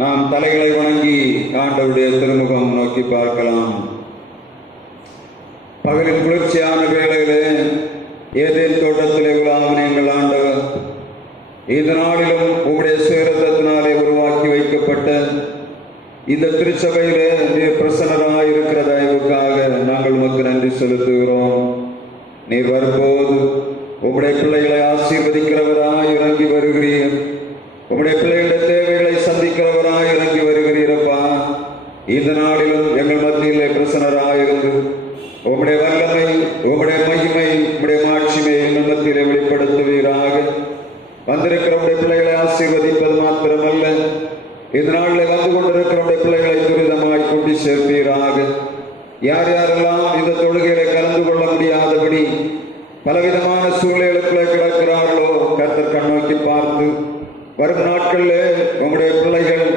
நாம் தலைகளை வணங்கி ஆண்டவருடைய திருமுகம் நோக்கி பார்க்கலாம். பகலின் குளிர்ச்சியான வேளையிலே ஏதேன் தோட்டத்திலே உலாவின எங்கள் ஆண்டவர் இந்த நாளிலும் உங்களுடைய சுயரத்தினாலே உருவாக்கி வைக்கப்பட்ட இந்த திருச்சபையிலே நீர் பிரசன்னராக இருக்கிற தயவுக்காக நாங்கள் உமக்கு நன்றி செலுத்துகிறோம். நீர் வரும்போது உங்களுடைய பிள்ளைகளை ஆசீர்வதிக்கிறவராய் இறங்கி வருகிறீர். உங்களுடைய பிள்ளைகளுடைய தேவைகளை சந்திக்கிறவராய் இறங்கி வருகிறீரப்பா. இந்த நாளிலும் எங்கள் மத்தியிலே பிரசன்னராயிருந்து உங்களுடைய வல்லமை, உங்களுடைய மகிமை, உங்களுடைய மாட்சிமை எங்கள் மத்தியிலே வெளிப்படுத்துவீராக. வந்திருக்கிற உடைய பிள்ளைகளை ஆசீர்வதிப்பது மாத்திரமல்ல, இந்த நாளில் வந்து கொண்டிருக்கிற உடைய பிள்ளைகளை துரிதமாய் கொண்டு சேர்ப்பீராக. யார் யாரெல்லாம் இந்த தொழுகையில கலந்து கொள்ள முடியாதபடி பலவிதமான சூழ்நிலைகளுக்குள்ளே கிடக்கிறார்களோ கர்த்தர் கண்ணோக்கி பார்த்து வரும் நாட்களில் உங்களுடைய பிள்ளைகள்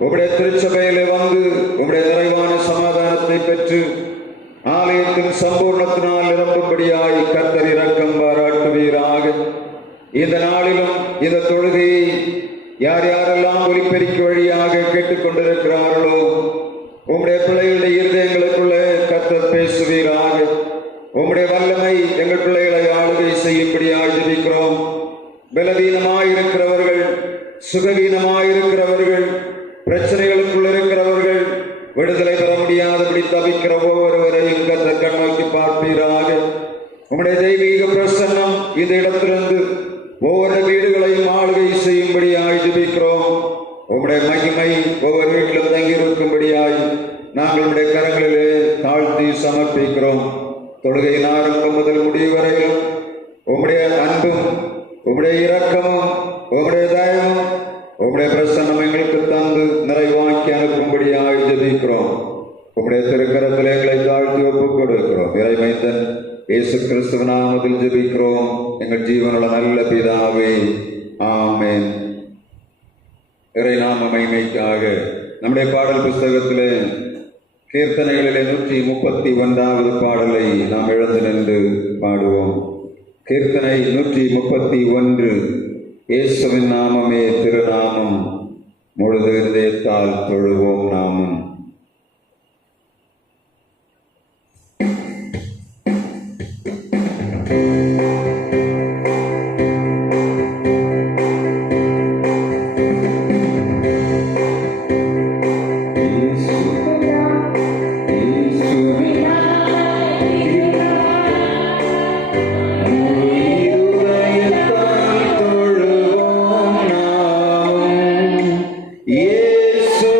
உங்களுடைய திருச்சபையிலே வந்து உங்களுடைய நிறைவான சமாதானத்தை பெற்று ஆலயத்தின் சம்பூர்ணத்தினால் நிரம்பும்படியாய் கர்த்தர் இரக்கம் பாராட்டுவீராக. இந்த நாளிலும் இந்த தொழுகையை யார் யாரெல்லாம் ஒலிபெருக்கி வழியாக கேட்டுக்கொண்டிருக்கிறார்களோ உங்களுடைய பிள்ளைகளுடைய இருதயங்களுக்குள்ளே கர்த்தர் பேசுவீராக. உங்களுடைய வல்லமை எங்கள் பிள்ளைகளை ஆளுகை செய்யும்படியாக ஜெபிக்கிறோம். பலவீனமாயிருக்கிறவர்கள், சுகவீனமாயிருக்கிறவர்கள், பிரச்சனைகளுக்குள் இருக்கிறவர்கள், விடுதலை பெற முடியாதபடி தவிக்கிற ஒவ்வொருவரையும் கர்த்தர் கண்ணோக்கி பார்ப்பீராக. உங்களுடைய தெய்வீக பிரசன்னம் இந்த இடத்திலிருந்து ஒவ்வொரு வீடுகளையும் ஆளுகை செய்யும்படியாய் ஜெபிக்கிறோம். உங்களுடைய மகிமை ஒவ்வொரு வீட்டிலும் தங்கியிருக்கும்படியாய் நாங்கள் உடைய கரங்களிலே தாழ்த்தி சமர்ப்பிக்கிறோம். தொழுகையின் ஆரம்பம் முதல் முடிவு வரையிலும் உங்களுடைய அன்பும், உங்களுடைய இரக்கமும், உங்களுடைய தயவும், உங்களுடைய பிரசன்னம் எங்களுக்கு தந்து நிறைவாக்கி அனுப்பும்படியாய் ஜெபிக்கிறோம். உங்களுடைய திருக்கரத்தில் எங்களை தாழ்த்தி ஒப்புக் கொடுக்கிறோம். இறைமைந்தன் இயேசு கிறிஸ்துவ நாமத்தில் ஜெபிக்கிறோம் எங்கள் ஜீவனுள்ள நல்ல பிதாவே, ஆமென். இறை நாம மகிமைக்காக நம்முடைய பாடல் புஸ்தகத்திலே கீர்த்தனைகளிலே 131வது பாடலை நாம் எழுந்து நின்று பாடுவோம். கீர்த்தனை 131. இயேசுவின் நாமமே திருநாமம், முழுது இதயத்தால் தொழுவோம் நாமும். Yesu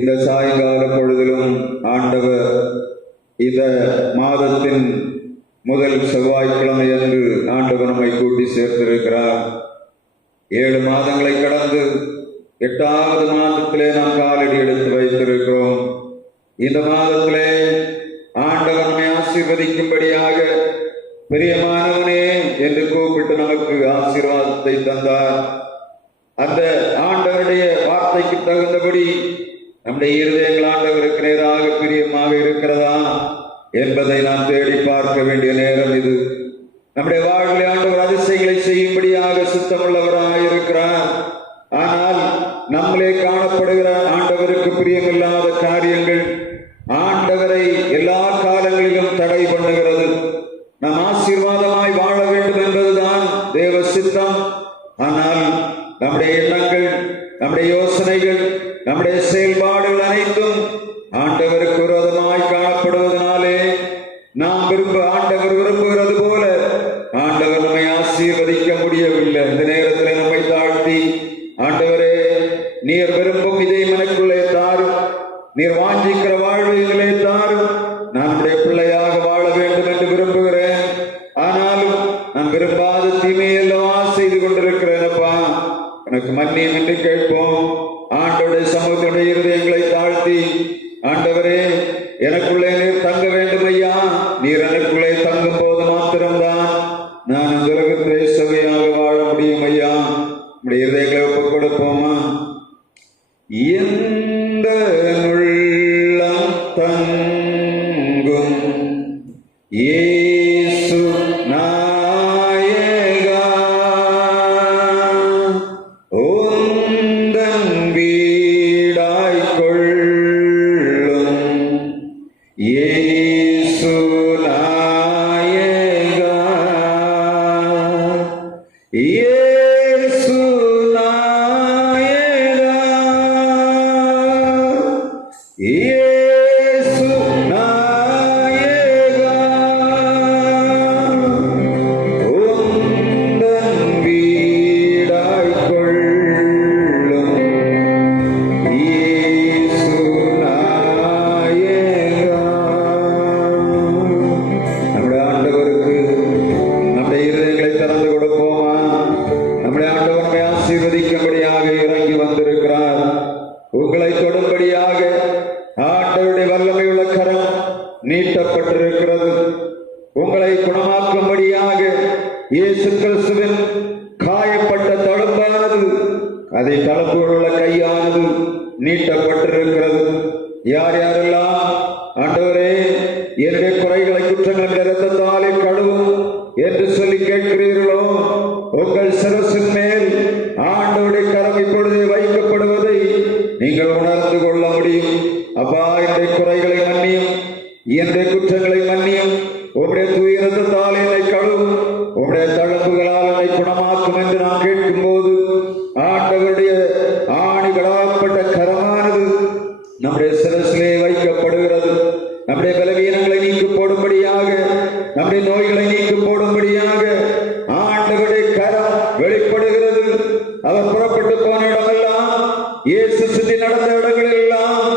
இந்த சாயங்கால பொழுதிலும் ஆண்டவர் இந்த மாதத்தின் முதல் செவ்வாய்க்கிழமை அன்று ஆண்டவர் நம்மை கூட்டி சேர்த்திருக்கிறார். 7 மாதங்களை கடந்து 8வது மாதத்திலே நாம் காலடி எடுத்து வைத்திருக்கிறோம். இந்த மாதத்திலே ஆண்டவர் நம்மை ஆசீர்வதிக்கும்படியாக பிரியமானவனே என்று கூப்பிட்டு நமக்கு ஆசீர்வாதத்தை தந்தார். அந்த ஆண்டவருடைய வார்த்தைக்கு தகுந்தபடி நம்முடைய இருதயங்கள் ஆண்டவருக்கு நேராக பிரியமாக இருக்கிறதா என்பதை நாம் தேடி பார்க்க வேண்டிய நேரம் இது. நம்முடைய வாழ்வில் ஆண்டவர் அதிசயங்களை செய்யும்படியாக சுத்தமுள்ளவராக இருக்கிறார். ஆனால் நம்மளே காணப்படுகிற ஆண்டவருக்கு பிரியமில்லாத காரியங்கள் ஆண்டவரை எல்லா காலங்களிலும் தடை பண்ணுகிறது. நாம் ஆசீர்வாதமாய் வாழ வேண்டும் என்பதுதான் தேவ சித்தம். ஆனால் நம்முடைய எண்ணங்கள், நம்முடைய யோசனைகள், நம்முடைய செயல்பாடுகள் அனைத்தும் ஆண்டவருக்கு விரோதமாய் காணப்படுவதனாலே நாம் ஆண்டவர் விரும்புகிறது போல ஆண்டவர் நம்மை ஆசீர்வதிக்க முடியவில்லை. இந்த நேரத்தில் நம்மை தாழ்த்தி, ஆண்டவரே, நீர் விரும்பும் இதை எனக்குள்ளே தாரும், நீர் வாஞ்சிக்கிற வாழ்விலே தாரும். நான் உடைய பிள்ளையாக வாழ வேண்டும் என்று விரும்புகிறேன். ஆனாலும் நான் விரும்பாத தீமையெல்லாம் செய்து கொண்டிருக்கிறேனப்பா, எனக்கு மன்னியும் என்று கேட்போம். ஆண்டவருடைய சமூகத்துடைய இருதயங்களை தாழ்த்தி, ஆண்டவரே, எனக்குள்ளே நீர் தங்க வேண்டும் ஐயா, நீர் எனக்குள்ளே தங்கும் போது மாத்திரம்தான் நான் அந்த உலகத்திலே சுவையாக வாழ முடியும் ஐயா. நம்முடைய இருதயங்களை ஒப்புக் கொடுப்போமா? எந்த உள்ளம் தங்கும் இயேசு நாயகா, உந்தன் வீடாய் கொள்ளும் இயேசு நாயகா, இயேசு நாயகா, இயேசு நாயகா, உந்தன் வீடாய் கொள்ளும் இயேசு நாயகா. நம்முடைய ஆண்டவருக்கு நம்முடைய இருதயங்களை திறந்து கொடுப்போமா? நம்முடைய ஆண்டவர் நம்மை ஆசீர்வதிக்கும்படியாக இறங்கி வந்திருக்கிறார். உங்களை தொடும்படியாக ஆண்டவருடைய வல்லமை உள்ள கரம் நீட்டப்பட்டிருக்கிறது. உங்களை குணமாக்கும்படியாக இயேசு கிறிஸ்துவின் காயப்பட்ட தழும்பானது, அதை தழும்புள்ள கையானது நீட்டப்பட்டிருக்கிறது. யார் யாரெல்லாம் ஆண்டவரே என்னுடைய குறைகளை குற்றங்கள் இரத்தத்தாலே கழுவும் என்று சொல்லி கேட்கிறீர்களோ, உங்கள் சிரசின் மேல் ஆண்டவருடைய கரம் இப்பொழுதே வைக்கப்படுவதை நீங்கள் உணர்ந்து கொள்ள முடியும். அப்பா, என்னுடைய குறைகளை மன்னியும், என்னுடைய குற்றங்களை மன்னியும், உங்களுடைய தூய இரத்தத்தால் என்னை கழுவும், உங்களுடைய தழும்புகளால் என்னை குணமாக்கும் என்று நாம் கேட்கும் போது ஆண்டவருடைய ஆணிகளாப்பட்ட கரமானது நம்முடைய சிரசிலே வைக்கப்படுகிறது. நம்முடைய பலவீனங்களை நீக்கி போடும்படியாக, நம்முடைய நோய்களை நீக்கி போடும்படியாக ஆண்டவருடைய கரம் வெளிப்படுகிறது. அவர் புறப்பட்டு போன இடமெல்லாம், இயேசு சுற்றி நடந்த இடங்களெல்லாம்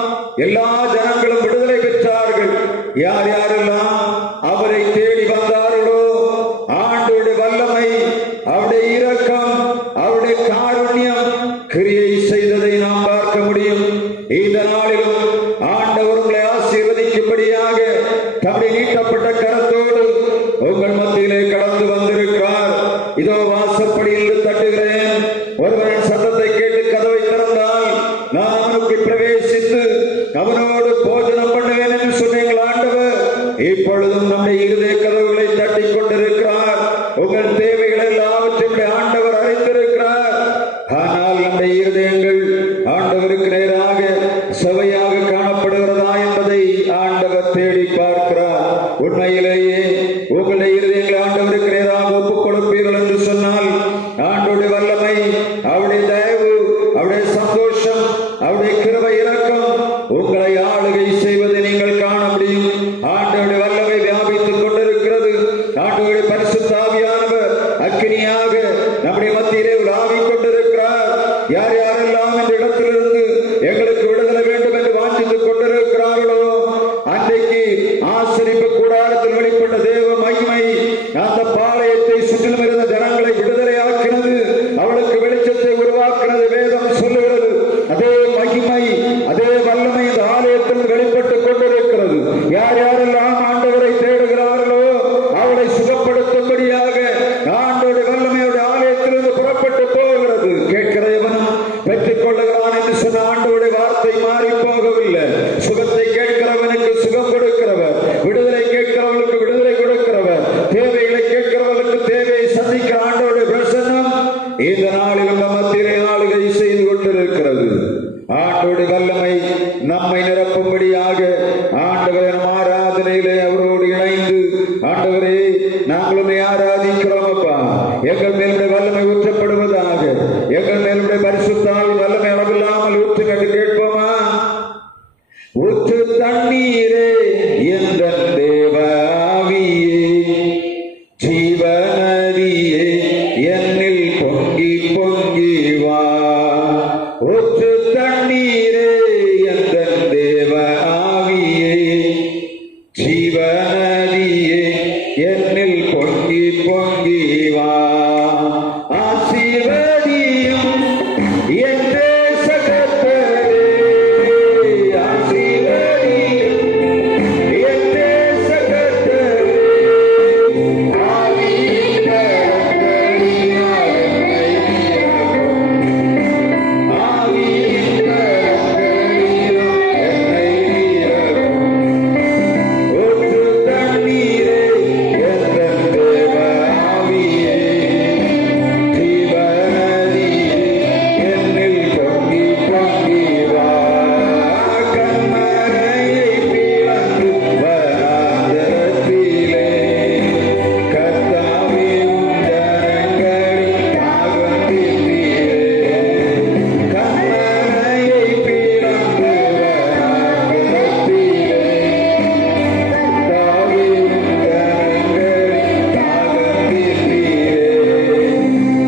எல்லா ஜனங்களும் விடுதலை பெற்றார்கள். யார் யாரெல்லாம் அவரை தேடி வந்தார்களோ, ஆண்டவருடைய வல்லமை, அவருடைய இரக்கம், அவருடைய காருண்யம் கிரியை செய்ததை நாம் பார்க்க முடியும். இந்த நாளிலும் ஆண்டவர் உங்களை ஆசீர்வதிக்கும்படியாக தம்முடைய நீட்டப்பட்ட கரத்தோடு உங்கள் மத்தியிலே கடந்து வந்திருக்கிறார். இதோ வாசற்படியில் தட்டுகிறேன், ஒருவரின் சத்தத்தை கேட்டு கதவை திறந்தால் நான் அவனுக்கு பிரவேசித்து அவனோடு போஜனம் பண்ணுவேன் என்று சொன்னீங்கள். ஆண்டவர் இப்பொழுதும் நம்முடைய இருதய கதவுகளை தட்டி கொண்டிருக்கிறார். உங்கள் தேவைகள் எல்லாவற்றையும் ஆண்டவர் அறிந்திருக்கிறார். ஆனால் நம்முடைய இருதயங்கள் ஆண்டவருக்கு நேராக செவையாக காணப்படுகிறதா என்பதை ஆண்டவர் தேடி பார்க்கிறார். உண்மையிலேயே உங்களுடைய இருதயங்களை ஆண்டவருக்கு நேராக ஒப்புக் கொடுப்பீர்கள் என்று சொன்னால் ஆண்டவருடைய வல்லமை, அவருடைய தயவு, அவருடைய சந்தோஷம், அவருடைய கிருபை இரக்கம் உங்களை ஆளுகை செய்வதை நீங்கள் காண முடியும். ஆண்டவருடைய வல்லமை வியாபித்துக் கொண்டிருக்கிறது. ஆண்டவருடைய பரிசுத்த ஆவியானவர் அக்கினியாக நம்முடைய மத்தியிலே உலாவிக் கொண்டிருக்கிறார். யார் யாரெல்லாம் இந்த இடத்திலிருந்து எங்களுக்கு விடுதலை வேண்டும் என்று இணைந்து ஆண்டவரே நாங்கள் உம்மை ஆராதிக்கிறோம் அப்பா. எங்கள் மேலுடைய வல்லமை ஊற்றப்படுவதாக. எங்கள் மேலுடைய பரிசுத்தால் வல்லமை அளவில்லாமல் ஊற்று கண்டு கேட்போமா? ஊற்று தண்ணீரே என்ற தேவ ஆவியே, ஜீவநதியே என்னில் பொங்கி பொங்கி வா. ஊற்று தண்ணீரே என்ற தேவ ஆவியே, ஜீவநதியே என்னில் பொங்கி பொங்கி வா. ஆசீர்வதியும் என் தேசகர்த்தரே, ஆசீர்வதியும் என் தேசகர்த்தரே. ஆவியின் கரங்களினால் என்னை நிரப்பும். ஆவியின் கரங்களினால் என்னை நிரப்பும். ஊற்று தண்ணீரே எந்தன் தேவ ஆவியே, ஜீவநதியே என்னில் பொங்கி பொங்கி வா. கன்மலையை பிளந்து வனாந்தரத்திலே கர்த்தாவே உம் ஜனங்களின் தாகம் தீர்த்தீரே. கன்மலையை பிளந்து வனாந்தரத்திலே கர்த்தாவே உம் ஜனங்களின் தாகம் தீர்த்தீரே.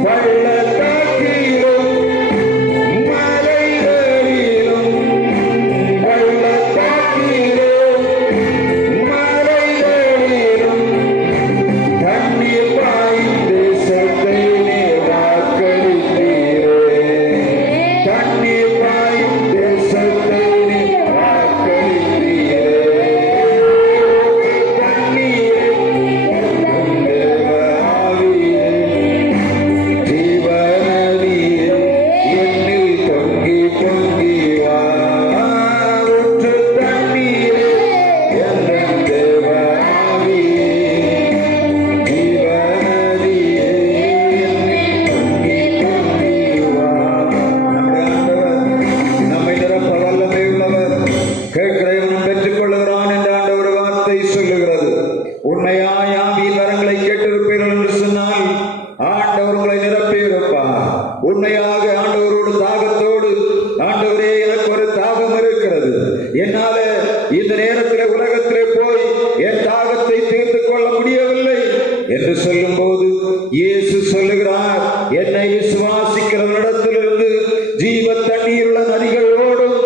பள்ளத்தாக்கிலும் மலைகளிலும், பள்ளத்தாக்கிலும் மலைகளிலும் தண்ணீர் பாயும் தேசத்தை நீர் வாக்களித்தீரே. தண்ணீர் பாயும் தேசத்தை நீர் வாக்களித்தீரே. தண்ணீரே என் தேவ ஆவியே, ஜீவநதியே என்னில் பொங்கி பொங்கி வா. ஊற்று தண்ணீரே என் தேவ ஆவியே, ஜீவநதியே என்னில் பொங்கி பொங்கி வா. நம்முடைய ஆண்டவர் நம்மை நிரப்ப வல்லமை உள்ளவர். கேட்கிறவனும் பெற்றுக் கொள்ளுகிறான் என்று ஆண்டவர் வார்த்தை சொல்லுகிறது. உண்மையாய் ஆவியின் வரங்களை கேட்டிருப்பீர்கள் என்று சொன்னால் ஆண்டவர் உங்களை நிரப்பியிருப்பார். உண்மையாக ஆண்டவரோடு தாகத்தோடு, ஆண்டவரே எனக்கு ஒரு தாகம் இருக்கிறது, என்னால இந்த நேரத்திலே உலகத்திலே போய் என் தாகத்தை தீர்த்து கொள்ள முடியவில்லை என்று சொல்லும் போது இயேசு சொல்லுகிறார், என்னை விசுவாசிக்கிறவனிடத்திலிருந்து ஜீவ தண்ணீருள்ள நதிகள் ஓடும்.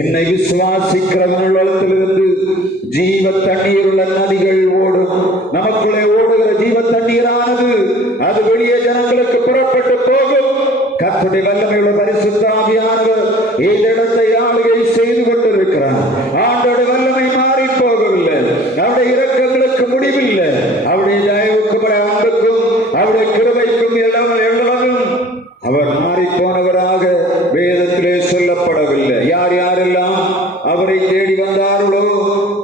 என்னை விசுவாசிக்கிறவனிடத்திலிருந்து ஜீவ தண்ணீருள்ள நதிகள் ஓடும். நமக்குள்ளே ஓடுகிற ஜீவ தண்ணீரானது அது வெளியே ஜனங்களுக்கு புறப்பட்டு போகும். கர்த்தருடைய வல்லமையுள்ள பரிசுத்த ஆவியானவர் இந்த இடத்தை ஆளுகை செய்து கொண்டிருக்கிறார். ஆண்டோட வல்லமை மாறி போகவில்லை. அவருடைய இரக்கங்களுக்கு முடிவில்லை. அவருடைய தயவுக்கும் அன்புக்கும் அவருடைய கிருபைக்கும் எல்லாம் அவர் மாறி போனவராக வேதத்திலே சொல்லப்படவில்லை. யார் யாரெல்லாம் அவரை தேடி வந்தார்களோ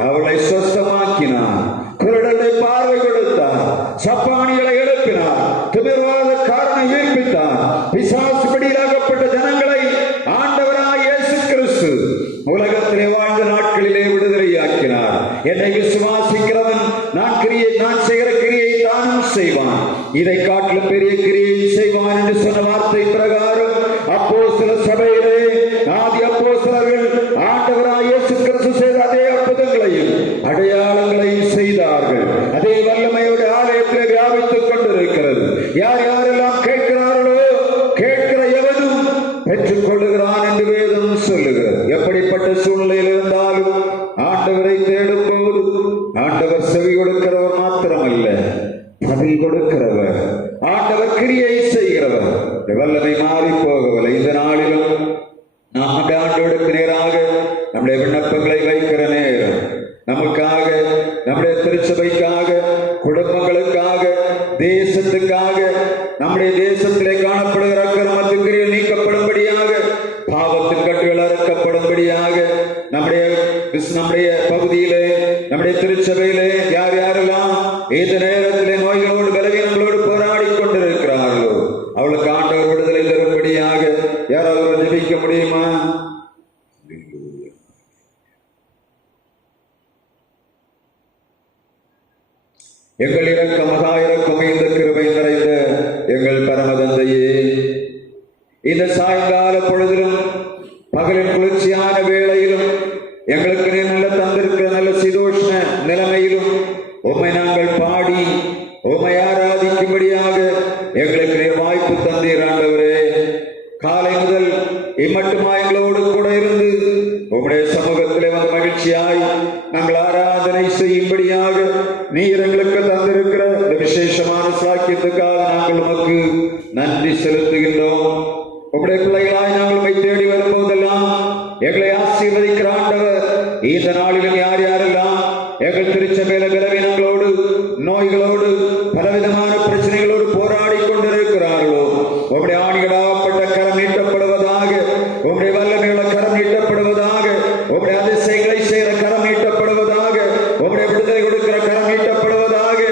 அவளை சொஸ்தமாக்கினார், குருடனை பார்வை கொடுத்தார், சப்பானிகளை எழுப்பினார், திமிர்வாத காரனை உயிர்ப்பித்தார். பிசாசு பிடியிலாகப்பட்ட ஜனங்களை ஆண்டவராய் இயேசு கிறிஸ்து உலகத்திலே வாழ்ந்த நாட்களிலே விடுதலையாக்கினார். என்னை விசுவாசிக்கிறவன் நான் செய்கிற கிரியை தானும் செய்வான், இதை காட்டிலும் பெரிய கிரியை செய்வான் என்று சொன்ன வார்த்தை பிரகாரம் அப்போஸ்தல சபையிலே ஆதி அப்போஸ்தலர்கள் ஆண்டவராய் இயேசு கிறிஸ்து செய்த அதே அற்புதங்களையும் அடையாளங்களையும் செய்தார்கள். அதே வல்லமையோட ஆலயத்திலே வியாபித்துக் கொண்டிருக்கிறது. யார் யாரெல்லாம் கேட்கிறார்களோ கேட்கிற எவனும் பெற்றுக் கொள்ளுகிறான் என்று வேதம் சொல்லுகிறது. எப்படிப்பட்ட சூழ்நிலையில் இருந்தாலும் ஆண்டவரை தேடும் போது ஆண்டவர் செவி கொடுக்கிறவர் மாத்திரமல்ல, பதில் கொடுக்கிறவர், ஆண்டவர் கிரியை செய்கிறவர். வல்லமை மாறி போகவில்லை. இந்த நாளிலும் நாம் ஆண்டவருக்கு நேராக நம்முடைய விண்ணப்பங்களை வைக்கிற நேரம், நமக்காக, நம்முடைய திருச்சபைக்காக, குடும்பங்களுக்காக, தேசத்துக்காக, நம்முடைய தேசத்திலே காணப்படுகிற அக்கிரமத்தின் கிரியை நீக்கப்படும்படியாக, பாவத்தின் கட்டுகள் அறுக்கப்படும்படியாக, நம்முடைய பகுதியிலே, நம்முடைய திருச்சபையிலே யார் யாரெல்லாம் இந்த நேரத்திலே நோய்களோடு பலவீனங்களோடு போராடி கொண்டிருக்கிறார்களோ அவளுக்கு ஆண்டவர் விடுதலை தரும்படியாக யாராவது ஜெபிக்க முடியுமா? எங்கள் இரக்கம் மகா இரக்கம் இந்த கிருபை நிறைந்த எங்கள் பரமதந்தையே, இந்த சாயங்கால பொழுதிலும் பகலின் குளிர்ச்சியான வேளையிலும் எங்களுக்கு நீர் நல்ல தந்திருக்கிற நல்ல சீதோஷ்ண நிலைமையிலும் உம்மை நாங்கள் பாடி உம்மை ஆராதிக்கும்படியாக எங்களுக்கு நீர் வாய்ப்பு தந்தீர் ஆண்டவரே. காலை முதல் இம்மட்டுமா எங்களோடு கூட இருந்து உம்முடைய சமூகத்திலே வந்து மகிழ்ச்சியாய் நாங்கள் ஆராதனை செய்யும்படியாக நீர் எங்களுக்கு தந்திருக்கிற இந்த விசேஷமான சாக்கியத்துக்காக நாங்கள் உமக்கு நன்றி செலுத்துகின்றோம். உம்முடைய பிள்ளைகளாய் நாங்கள் உம்மை தேடி வரும்போதெல்லாம் எங்களை ஆசீர்வதிக்கிற ஆண்டவர், இந்த நாளிலும் யார் யாரெல்லாம் எங்கள் திருச்சபையில பலவீனங்களோடு நோய்களோடு பலவிதமான பிரச்சனைகளோடு போராடி கொண்டிருக்கிறார்களோ, உம்முடைய ஆணிகளாப்பட்ட கரம் நீட்டப்படுவதாக, உம்முடைய வல்லமையுள்ள கரம் நீட்டப்படுவதாக, உம்முடைய அதிசயங்களை செய்கிற கரம் நீட்டப்படுவதாக, உம்முடைய விடுதலை கொடுக்கிற கரம் நீட்டப்படுவதாக.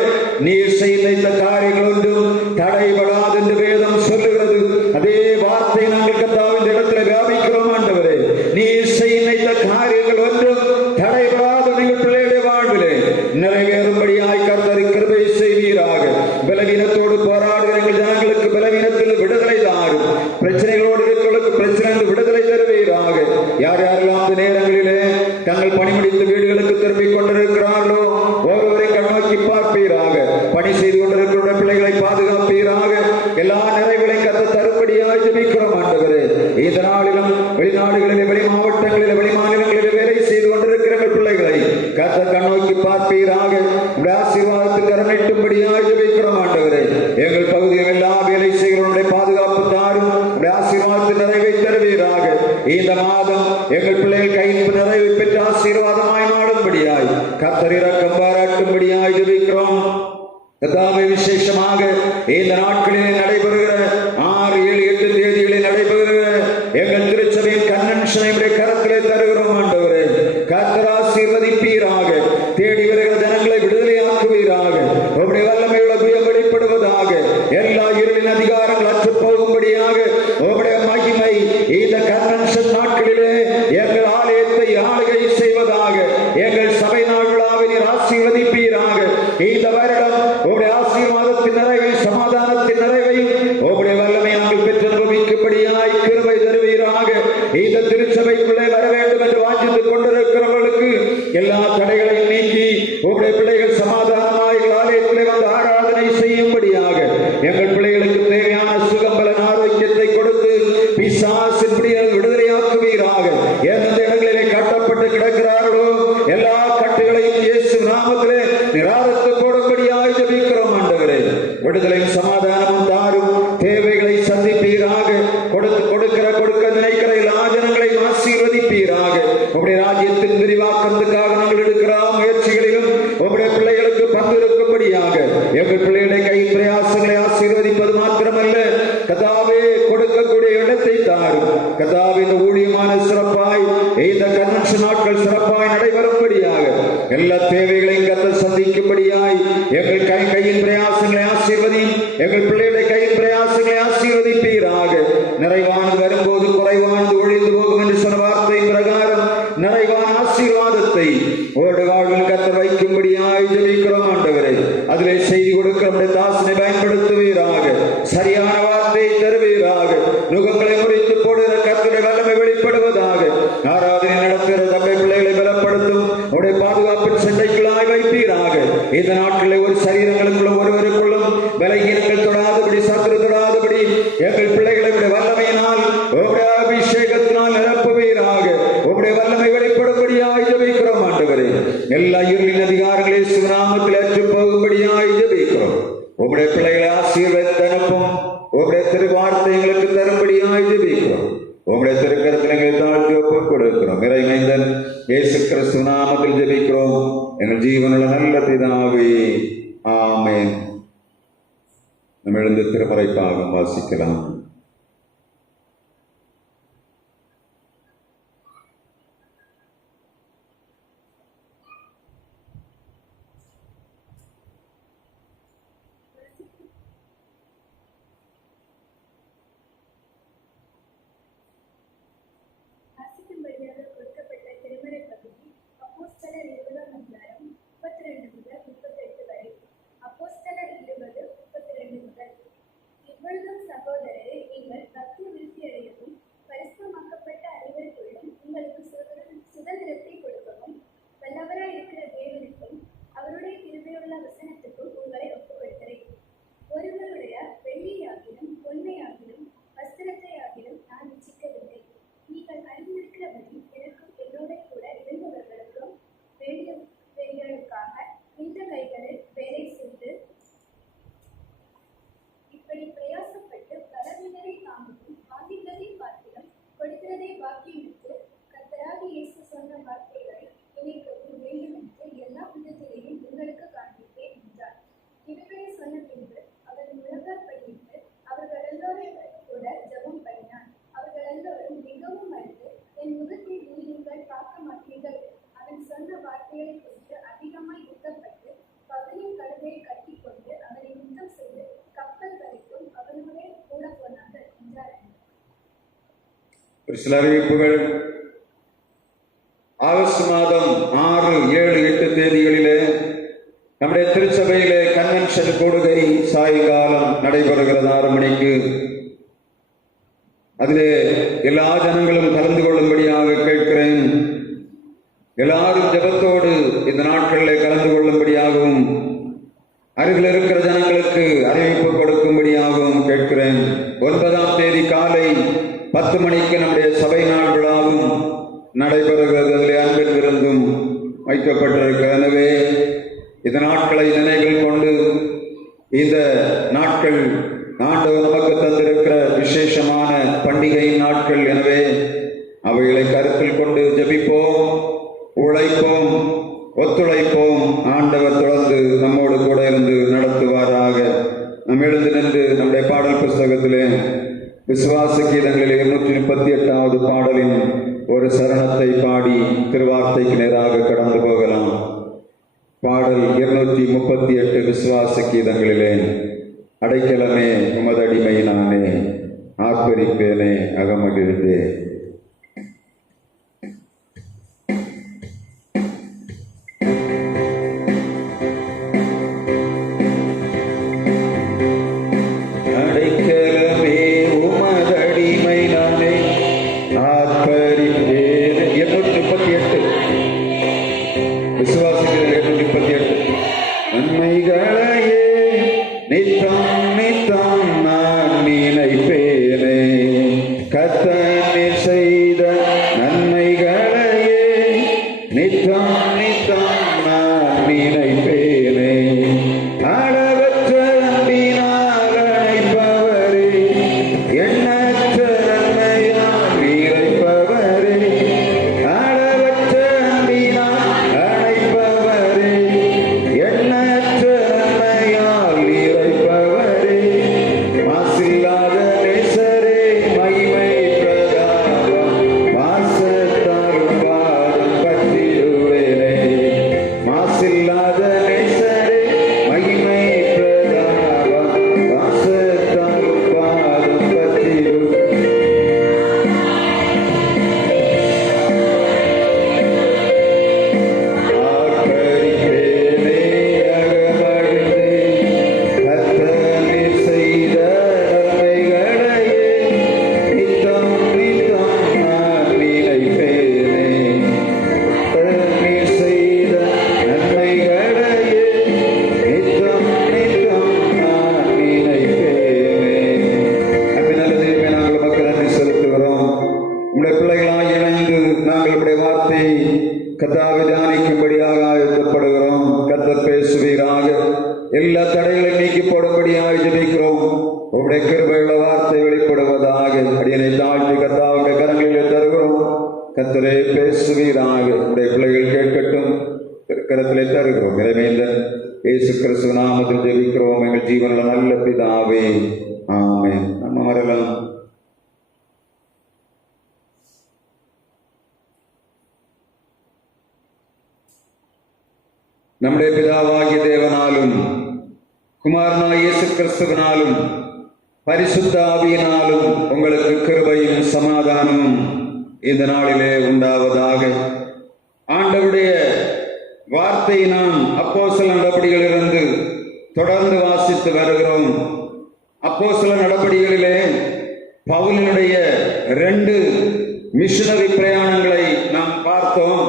நீர் செய்த இந்த காரியங்கள் ஒன்றும் தடைபடாது என்று வேதம் சொல்லுகிறது. அதே வார்த்தை நாங்கள் கர்த்தாவின் இடத்துல வியாபிக்கிறோம் ஆண்டவரே. நீர் செய்த இந்த காரியங்கள் ஒன்றும் தடைபடாது எங்கள் பிள்ளைகளுடைய வாழ்விலே நிறைவேறும்படியாய் கர்த்தர் கிருபை செய்வீராக. பலவீனத்தோடு போராடுகிற எங்கள் ஜனங்களுக்கு பலவீனத்தில் விடுதலை தாரும். பிரச்சனைகளோடு இருக்கிறவர்களுக்கு பிரச்சனை விடுதலை தருவீராக. யார் யாரெல்லாம் அந்த நேரங்களிலே தங்கள் பணி முடித்து வீடுகளுக்கு திரும்பிக் கொண்டிருக்கிறார்களோ ஒருவரை கண்ணோக்கி பார்ப்பீராக. பணி செய்து கொண்டிருக்கிற பிள்ளைகளை பாதுகாப்பீராக. எல்லா நிறைவுகளையும் கர்த்தர் தரும்படியாய் ஜெபிக்கிறோம் ஆண்டவரே. இந்த நாளிலும் வெளிநாடுகளிலே வெளி மாவட்டங்களிலே வெளி மாநிலங்களிலே வேலை செய்து கொண்டிருக்கிற பிள்ளைகளை கர்த்தர் கண்ணோக்கி பார்ப்பீராக. ஆசீர்வாதத்துக்கு கரமிட்டும்படியாய் ஜெபிக்கிறோம் ஆண்டவரே. எங்கள் பகுதியில் எல்லா வேலை செய்கிறவருடைய பாதுகாப்பு தாரும். ஆசீர்வாதத்தின் நிறைவை தருவீராக. இந்த மாதம் எங்கள் பிள்ளைகள் கையில் நிறைவை பெற்று ஆசீர்வாதமாய் மாடும்படியாய் கர்த்தர் இரக்கம் பாராட்டும்படியாய் ஜெபிக்கிறோம். கர்த்தாவே, விசேஷமாக இந்த நாட்களிலே நடைபெறுகிற 6, 7, 8 தேதிகளில் நடைபெறுகிற எங்கள் திருச்சபையின் கன்வென்ஷனை கரத்திலே தருகிறோம் ஆண்டவரே. கர்த்தர் ஆசீர்வதிப்பீராக. தேடி வருகிற ஜனங்களை விடுதலையாக்குவீராக. உம்முடைய வல்லமையுள்ள புயம் வெளிப்படுவதாக. எல்லா இருளின் அதிகாரங்கள் அற்று போகும்படியாக உம்முடைய மகிமை இந்த கன்வென்ஷன் நாட்களிலே எங்கள் ஆலயத்தை ஆளுகை செய்வதாக. எங்கள் சபை நாள் விழாவை நீர் ஆசீர்வதிப்பீராக. இந்த வருடம் உம்முடைய ஆசீர்வாதத்தின் நிறைவை சமாதானத்தின் நிறைவையும் உம்முடைய வல்லமை நாங்கள் பெற்று அனுபவிக்கும்படியாய் கிருபை தருவீராக. இந்த திருச்சபைக்குள்ளே வர வேண்டும் என்று வாஞ்சித்துக் கொண்டிருக்கிறவர்களுக்கு எல்லா தடைகளையும் நீக்கி உம்முடைய பிள்ளைகள் சமாதானமாய் ஆலயத்திலே வந்து ஆராதனை செய்யும்படியாக எங்கள் பிள்ளைகளுக்கு தேவையான சுகம்பலன் ஆரோக்கியத்தை கொடுத்து பிசாசின் பிடியில் விடுதலையாக்குவீராக. எந்தெந்த இடங்களிலே கட்டப்பட்டு கிடக்கிறார்களோ எல்லா கட்டுகளையும் இயேசு நாமத்திலே நிராகரித்து போடும்படியாய் ஜெபிக்கிறோம் ஆண்டவரே. விடுதலையும் சமாதானமும் தாரும். தேவைகளை சந்திப்பீராக. கொடுக்க நினைக்கிற எல்லா ஜனங்களையும் ஆசீர்வதிப்பீராக. உம்முடைய ராஜ்யத்தின் விரிவாக்கத்துக்காக நாங்கள் எடுக்கிற முயற்சிகளிலும் உம்முடைய பிள்ளைகளுக்கு பங்கு இருக்கும்படியாக எங்கள் பிள்ளைகளை கை பிரயாசங்களை ஆசீர்வதிப்பது மாத்திரமல்ல, கர்த்தாவே, கொடுக்கக்கூடிய இடத்தை தாரும். கர்த்தாவே, இந்த ஊழியமான சிறப்பாய் இந்த கன்வென்ஷன் நாட்கள் சிறப்பாய் நடைபெறும்படியாக எல்லா தேவைகளையும் கர்த்தர் சந்திக்கும்படியாய் எங்கள் கையின் பிரயாசங்களை ஆசீர்வதியும். எங்கள் பிள்ளைகளுடைய கையின் பிரயாசங்களை ஆசீர்வதிப்பீராக. நிறைவானது வரும்போது குறைவானது ஒழிந்து போகும் என்று சொன்ன வார்த்தை பிரகாரம் நிறைவான ஆசீர்வாதத்தை ஓடு வாழ்வில் கர்த்தர் வைக்கும்படியாய் ஜெபிக்கிறோம் ஆண்டவரே. அதிலே செய்தி கொடுக்கிற தாசனை பயன்படுத்துவீராக. சரியான வார்த்தையை தருவீராக. நுகங்களை முறித்து போடுகிற கர்த்தருடைய வல்லமை வெளிப்படுவதாக. ஆராதனை நடத்துகிற தம்மை பிள்ளைகளை பலப்படுத்தும் உடைய பாதுகாப்பின் சண்டைக்குள்ளாய் வைப்பீராக. இந்த நாட்களில் ஒரு சரீரங்களுக்குள்ள ஒருவருக்குள்ளும் பலகீனங்கள் தொடாதபடி சத்துரு தொடாதபடி எங்கள் பிள்ளைகளை வல்லமையினால் உம்முடைய அபிஷேகத்தினால் நிரப்புவீராக. உம்முடைய வல்லமை வெளிப்படும்படியாய் ஜெபிக்கிறோம் ஆண்டவரே. எல்லா இருளின் அதிகாரங்களை சுநாமத்தில் அற்று போகும்படியாய் ஜெபிக்கிறோம். உம்முடைய பிள்ளைகளை ஆசீர்வதித்து அனுப்பும். உம்முடைய திருவார்த்தை எங்களுக்கு தரும்படியாய் ஜெபிக்கிறோம். உம்முடைய திருக்கரத்தில் எங்களை தாழ்த்தி ஒப்புக் கொடுக்கிறோம். இறைமைந்தன் இயேசு கிறிஸ்து நாமத்தில் ஜெபிக்கிறோம் எங்கள் ஜீவனுள்ள நல்ல பிதாவே, ஆமென். நம்ம எழுந்து திருமறை பாகம் வாசிக்கலாம். சில அறிவிப்புகள். ஆகஸ்ட் மாதம் 6, 7, 8 தேதிகளிலே நம்முடைய திருச்சபையிலே கன்வென்ஷன் கூடுகை சாயங்காலம் நடைபெறுகிறது 6 மணிக்கு. அதிலே எல்லா ஜனங்களும் கலந்து கொள்ளும்படியாக கேட்கிறேன். எல்லாரும் ஜெபத்தோடு இந்த நாட்களிலே கலந்து கொள்ளும்படியாகவும் அருகில் இருக்கிற ஜனங்களுக்கு அறிவிப்பு கொடுக்கும்படியாகவும் கேட்கிறேன். 9ஆம் தேதி காலை 10 மணிக்கு நம்முடைய சபை நாள் விழாவும் நடைபெறுகிறது. அதில் அன்பின் விருந்தும் வைக்கப்பட்டிருக்கிறது. எனவே இந்த நாட்களை நினைவில் கொண்டு, இந்த நாட்கள் ஆண்டவர் நமக்கு தந்திருக்கிற விசேஷமான பண்டிகையின் நாட்கள். எனவே அவைகளை கருத்தில் கொண்டு ஜெபிப்போம், உழைப்போம், ஒத்துழைப்போம். ஆண்டவர் தொடர்ந்து நம்மோடு கூட இருந்து நடத்துவாராக. நாம் எழுந்து நின்று நம்முடைய பாடல் புஸ்தகத்திலே விசுவாச கீதங்களிலே 238வது பாடலின் ஒரு சரணத்தை பாடி திருவார்த்தைக்கு நேராக கடந்து போகலாம். பாடல் 238 விசுவாச கீதங்களிலே. அடைக்கலமே உமதடிமை நானே, ஆர்ப்பரிப்பேனே அகமகிழ்ந்தே. நம்முடைய பிதாவாகிய தேவனாலும் குமாரனாகிய இயேசு கிறிஸ்துவினாலும் பரிசுத்த ஆவியினாலும் உங்களுக்கு கிருபையும் சமாதானமும் இந்த நாளிலே உண்டாவதாக. ஆண்டவருடைய வார்த்தையை நாம் அப்போஸ்தலர் நடபடிகளிலிருந்து தொடர்ந்து வாசித்து வருகிறோம். அப்போஸ்தலர் நடபடிகளிலே பவுலினுடைய 2 மிஷனரி பிரயாணங்களை நாம் பார்த்தோம்.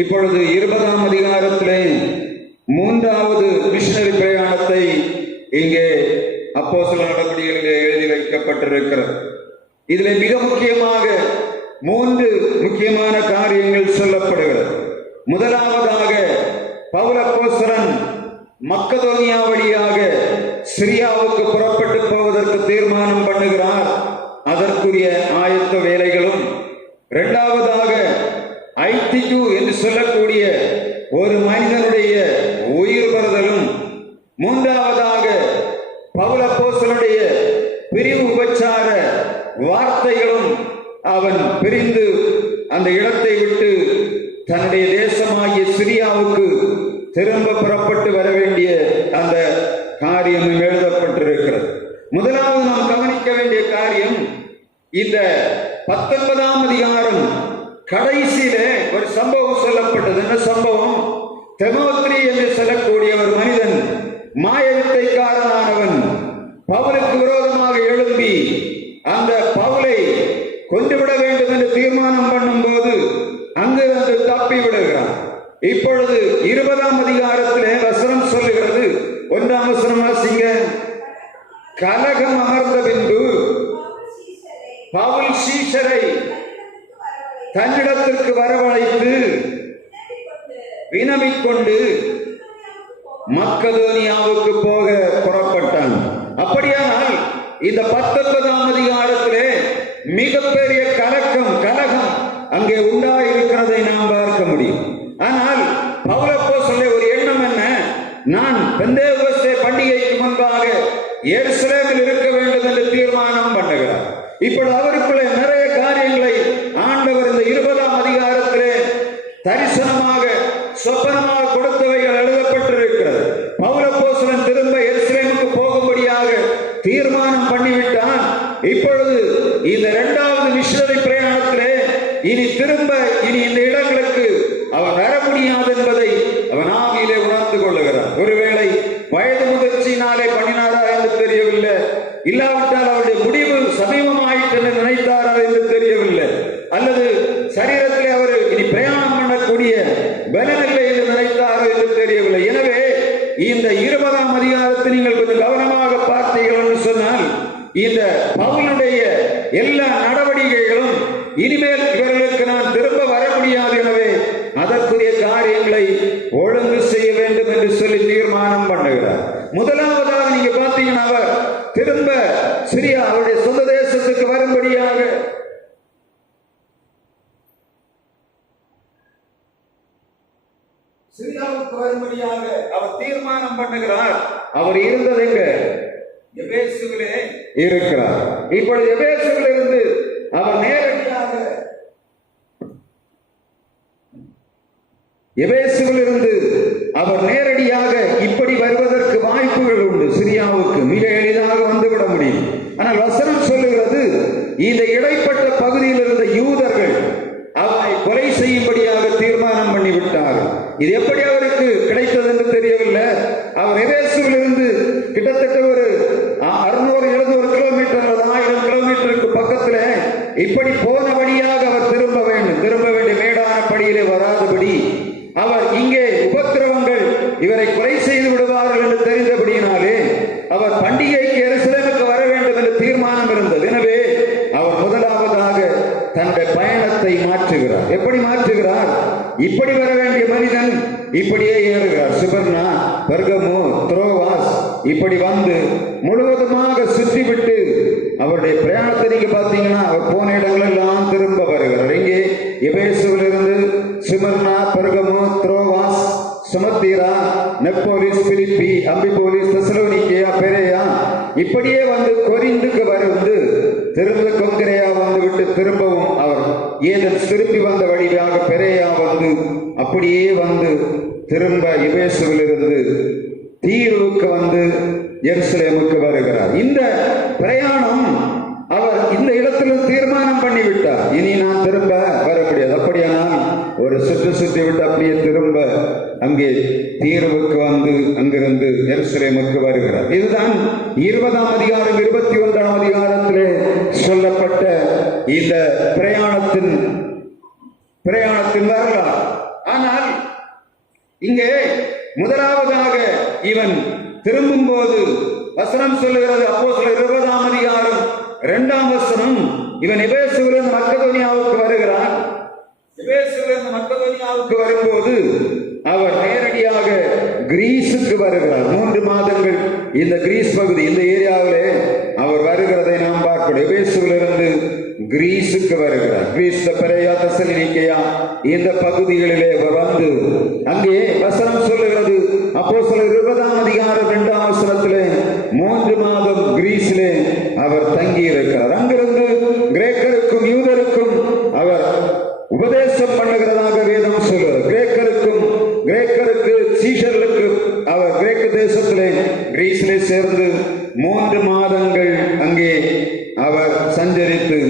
இப்பொழுது 20ஆம் அதிகாரத்திலே 3வது மிஷனரி பிரயாணத்தை இங்கே அப்போஸ்தலர் நடபடிகளிலே எழுதி வைக்கப்பட்டிருக்கிறது. இதிலே மிக முக்கியமாக 3 முக்கியமான காரியங்கள் சொல்லப்படுகிறது. முதலாவதாக பவுல் அப்போஸ்தலன் மக்கதோனியா வழியாக சிரியாவுக்கு புறப்பட்டு போவதற்கு தீர்மானம் பண்ணுகிறார். அதற்குரிய ஆயத்த வேலைகளும், இரண்டாவதாக ஐடியு என்று சொல்லக்கூடிய ஒரு மனிதனுடைய உயிர் பெறுதலும், மூன்றாவதாக பவுல் அப்போஸ்தலனுடைய பிரிவு உபச்சார வார்த்தைகளும், அவன் பிரிந்து அந்த இடத்தை விட்டு தன்னுடைய தேசமாகிய சிரியாவுக்கு திரும்ப புறப்பட்டு வர வேண்டிய அந்த காரியம் எழுதப்பட்டிருக்கிறது. முதலாவது நாம் கவனிக்க வேண்டிய காரியம், இந்த 10 19ஆம் அதிகாரம் கடைசியிலே ஒரு சம்பவம் சொல்லப்பட்டது. என்ன சம்பவம்? தெமோத்திரி என்று சொல்லக்கூடிய ஒரு மனிதன், மாயவித்தைக்காரனானவன், பவுலுக்கு விரோதமாக எழும்பி அந்த பவுலை கொன்றுவிட வேண்டும் என்று தீர்மானம் பண்ணும் போது அங்கிருந்து தப்பி விடுகிறான். இப்பொழுது 20ஆம் அதிகாரத்திலே வசனம் சொல்லுகிறது, 1ஆம் வசனம் வாசிங்க. கலகம் அமர்ந்த பின்பு பவுல் சீஷரை தன்னிடத்திற்கு வரவழைத்து வினவிக்கொண்டு மக்கதோனியாவுக்கு போக புறப்பட்டான். அப்படியானால் இந்த 19ஆம் அதிகாரத்திலே மிகப்பெரிய கலகம் அங்கே உண்டாயிருக்கிறதை நாம் பார்க்க முடியும். ஆனால் பவுல் அப்போஸ்தலனுடைய ஒரு எண்ணம் என்ன? நான் பெந்தேகோஸ்தே பண்டிகைக்கு முன்பாக எருசலேமில் இருக்க வேண்டும் என்று தீர்மானம் பண்ணுகிறார். இப்பொழுது அவருக்குள்ளே நிறைய காரியங்களை ஆண்டவர் இந்த 20ஆம் அதிகாரத்திலே தரிசனமாக சொப்பனமாக கொடுத்தவைகள் எழுதப்பட்டிருக்கிறது. பவுல் அப்போஸ்தலன் திரும்ப எருசலேமுக்கு போகும்படியாக தீர்மானம் பண்ணிவிட்டான். இப்பொழுது இந்த 2வது மிஷனரி பிரயாணத்திலே இனி இந்த இடங்களுக்கு அவன் வர முடியாது என்பதை அவன் ஆவியிலே உணர்ந்து கொள்ளுகிறான். ஒருவேளை வயது முதிர்ச்சியினாலே பண்ணினாரா என்று தெரியவில்லை, இல்லாவிட்டால் அவருடைய முடிவு சமீபமாயிற்று என்று நினைத்தாரா என்று தெரியவில்லை, அல்லது சரீரத்திலே அவர் இனி பிரயாணம் பண்ணக்கூடிய பலனில்லை என்று நினைத்தாரோ என்று தெரியவில்லை. எனவே இந்த 20ஆம் அதிகாரத்தை நீங்கள் கொஞ்சம் கவனமாக பார்த்தீர்கள் என்று சொன்னால், இந்த பவுலுடைய எல்லா நடவடிக்கைகளும் இனிமேல் இவர்களுக்கு நான் திரும்ப வர முடியாது, எனவே அதற்குரிய காரியங்களை ஒழுங்கு செய்ய வேண்டும் என்று சொல்லி தீர்மானம் பண்ணுகிறார். முதலாவதாக நீங்க பார்த்தீங்கன்னா, அவர் திரும்ப சிரியா அவருடைய சொந்த தேசத்துக்கு வரும்படியாக சிரியாவுக்கு வரும்படியாக அவர் தீர்மானம் பண்ணுகிறார். அவர் இருந்தது எங்க? எபேசுவிலே இருக்கிறார். இப்பொழுது எபேசுவில் இருந்து அவர் நேரடியாக இப்படி வருவதற்கு வாய்ப்புகள் உண்டு. சிரியாவுக்கு மிக எளிதாக வந்துவிட முடியும். ஆனால் வசனம் சொல்லுகிறது, இந்த இடைப்பட்ட பகுதியில் இருந்த யூதர்கள் அவரை கொலை செய்யும்படியாக தீர்மானம் பண்ணிவிட்டார்கள். இது எப்படி அவருக்கு கிடைத்தது என்று தெரியவில்லை. அவர் எபேசுவில் இருந்து கிட்டத்தட்ட ஒரு 600-700 கிலோமீட்டர் அல்லது 1000 கிலோமீட்டருக்கு பக்கத்தில் இப்படி போன வழியாக அவர் திரும்ப வேண்டிய மேடான படியிலே வராதபடி அவர் இங்கே உபத்திரவங்கள் இவரை கொலை செய்து விடுவார்கள் என்று தெரிந்தபடியினாலே அவர் பண்டிகைக்கு எருசலேமுக்கு வர வேண்டும் என்று தீர்மானம் இருந்தது. எனவே அவர் முதலாவதாக தன்னுடைய பயணத்தை மாற்றுகிறார். எப்படி மாற்றுகிறார்? இப்படி வர வேண்டிய மனிதன் இப்படியே ஏறுகிறார். சிபர்னா, பெர்கமு, துரோவாஸ் இப்படி வந்து முழுவதுமாக சுற்றிவிட்டு அவருடைய பிரயாணத்தை நீங்க பார்த்தீங்கன்னா அவர் போன இடங்கள் எல்லாம் திரும்ப வருகிறார். இங்கே எபேசுவில் இருந்து சிமர்னா, பெர்கமு, துரோவாஸ், சுமத்தீரா, நெப்போலிஸ், பிலிப்பி, அம்பிபோலிஸ், தெசலோனிக்கேயா, பெரேயா இப்படியே வந்து கொரிந்துக்கு வந்து திரும்ப கொங்கரையா வந்துவிட்டு திரும்பவும் அவர் ஏதென்ஸ் திருப்பி வந்த வழியாக பெரேயா வந்து அப்படியே வந்து திரும்ப எபேசுவில் இருந்து தீருவுக்கு வந்து எருசலேமுக்கு வருகிறார். இந்த பிரயாணம் அவர் இந்த இடத்தில் தீர்மானம் பண்ணிவிட்டார், இனி நான் திரும்ப வர முடியாது. அப்படியானால் ஒரு சுற்றி விட்டு அப்படியே திரும்ப அங்கே தீருவுக்கு வந்து அங்கிருந்து எருசலேமுக்கு வருகிறார். இதுதான் 20ஆம் அதிகாரம் 21ஆம் அதிகாரத்திலே சொல்லப்பட்ட இந்த பிரயாணத்தின் வரலாறு. ஆனால் இங்கே முதலாவதாக இவன் திரும்பும் போது வசனம் சொல்லுகிறது, அப்போஸ்தலர் 20ஆம் அதிகாரம் 2ஆம் வசனம், இவன் எபேசுவிலிருந்து மக்கதோனியாவுக்கு வருகிறான். எபேசுவிலிருந்து மக்கதோனியாவுக்கு வரும்போது அவர் நேரடியாக கிரீஸுக்கு வருகிறார். 3 மாதங்கள் இந்த கிரீஸ் பகுதி, இந்த ஏரியாவிலே அவர் வருகிறதை நாம் பார்க்கிறோம். எபேசுவிலிருந்து கிரீஸுக்கு வருகிறார். கிரீஸ், பெரேயா, தெசலோனிக்கேயா இந்த பகுதிகளிலே வந்து அங்கே வசனம் சொல்லுகிறது, அப்போஸ்தலர் 20ஆம் அதிகாரம் 2ஆம் வசனத்திலே 3 மாதம் கிரீஸிலே அவர் தங்கி இருக்கிறார். அங்கிருந்து கிரேக்கருக்கும் யூதருக்கும் அவர் உபதேசம் பண்ணுகிறதாக வேதம் சொல்லுகிறது. கிரேக்கருக்கு சீஷர்களுக்கு அவர் கிரேக்க தேசத்திலே கிரீஸிலே சேர்ந்து 3 மாதங்கள் அங்கே அவர் சஞ்சரித்து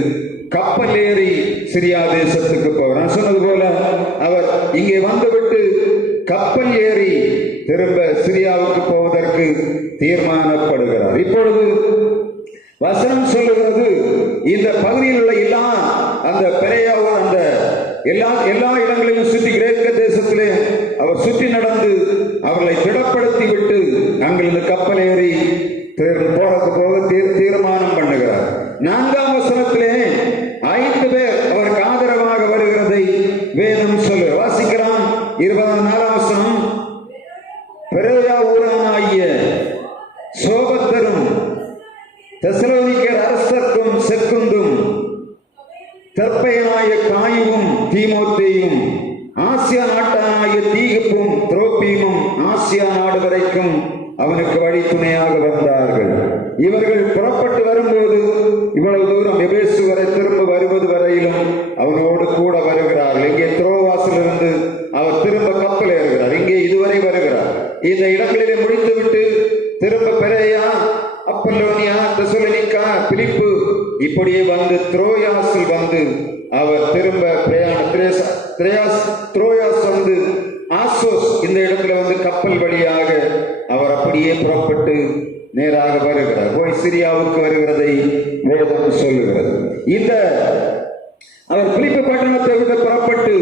கப்பல் ஏறி சிரியா தேசத்துக்கு போவார். நான் சொன்னது போல அவர் இங்கே வந்துவிட்டு கப்பல் ஏறி திரும்ப சிரியாவுக்கு போவதற்கு தீர்மானப்படுகிறார். இப்பொழுது வசனம் சொல்லுகிறது, இந்த பகுதியில் உள்ள அந்த பெரியாவும் அந்த எல்லா இடங்களிலும் சுற்றி கிரேக்க தேசத்திலே அவர் சுற்றி நடந்து அவர்களை திடப்படுத்தி விட்டு அங்கிருந்து கப்பல் ஏறி போக தீர்மானம் பண்ணுகிறார். 4ஆம் வசனத்திலே 5 பேர் அவருக்கு ஆதரவாக வருகிறதை வேதம் சொல்லு வாசிக்கிறான். 24ஆம் வசனம், பெரேயா ஊரானாகிய சோபத்தரும் தெசலோனிக்கர் அரசர்க்கும் செக்குந்தும் தெர்பையனாய காயுவும் தீமோத்தேயும் ஆசியா நாட்டானாய தீகப்பும் துரோப்பீமும் ஆசியா நாடு வரைக்கும் அவனுக்கு வழி துணையாக வந்தார்கள். இவர்கள் புறப்பட்டு வரும்போது இவ்வளவு தூரம் எபேசு வரை திரும்ப வருவது வரையிலும் அவனோடு கூட வருகிறார்கள். இங்கே துரோவாசிலிருந்து அவர் திரும்ப கப்பல் ஏறுகிறார். இங்கே இதுவரை வருகிறார். இந்த இடங்களிலே முடித்துவிட்டு திரும்ப பெரேயா, அப்பல்லோனியா, தெசலோனிக்கா, பிலிப்பு இப்படியே வந்து துரோயாசில் வந்து அவர் திரும்ப துரோயாஸ் வந்து ஆசோஸ் இந்த இடத்துல வந்து கப்பல் வழியாக அவர் அப்படியே புறப்பட்டு நேராக வருகிறார். போய் சிரியாவுக்கு வருகிறதை வேதம் சொல்லுகிறது. அவர் பிலிப்பு பட்டணத்தை விட்டு புறப்பட்டு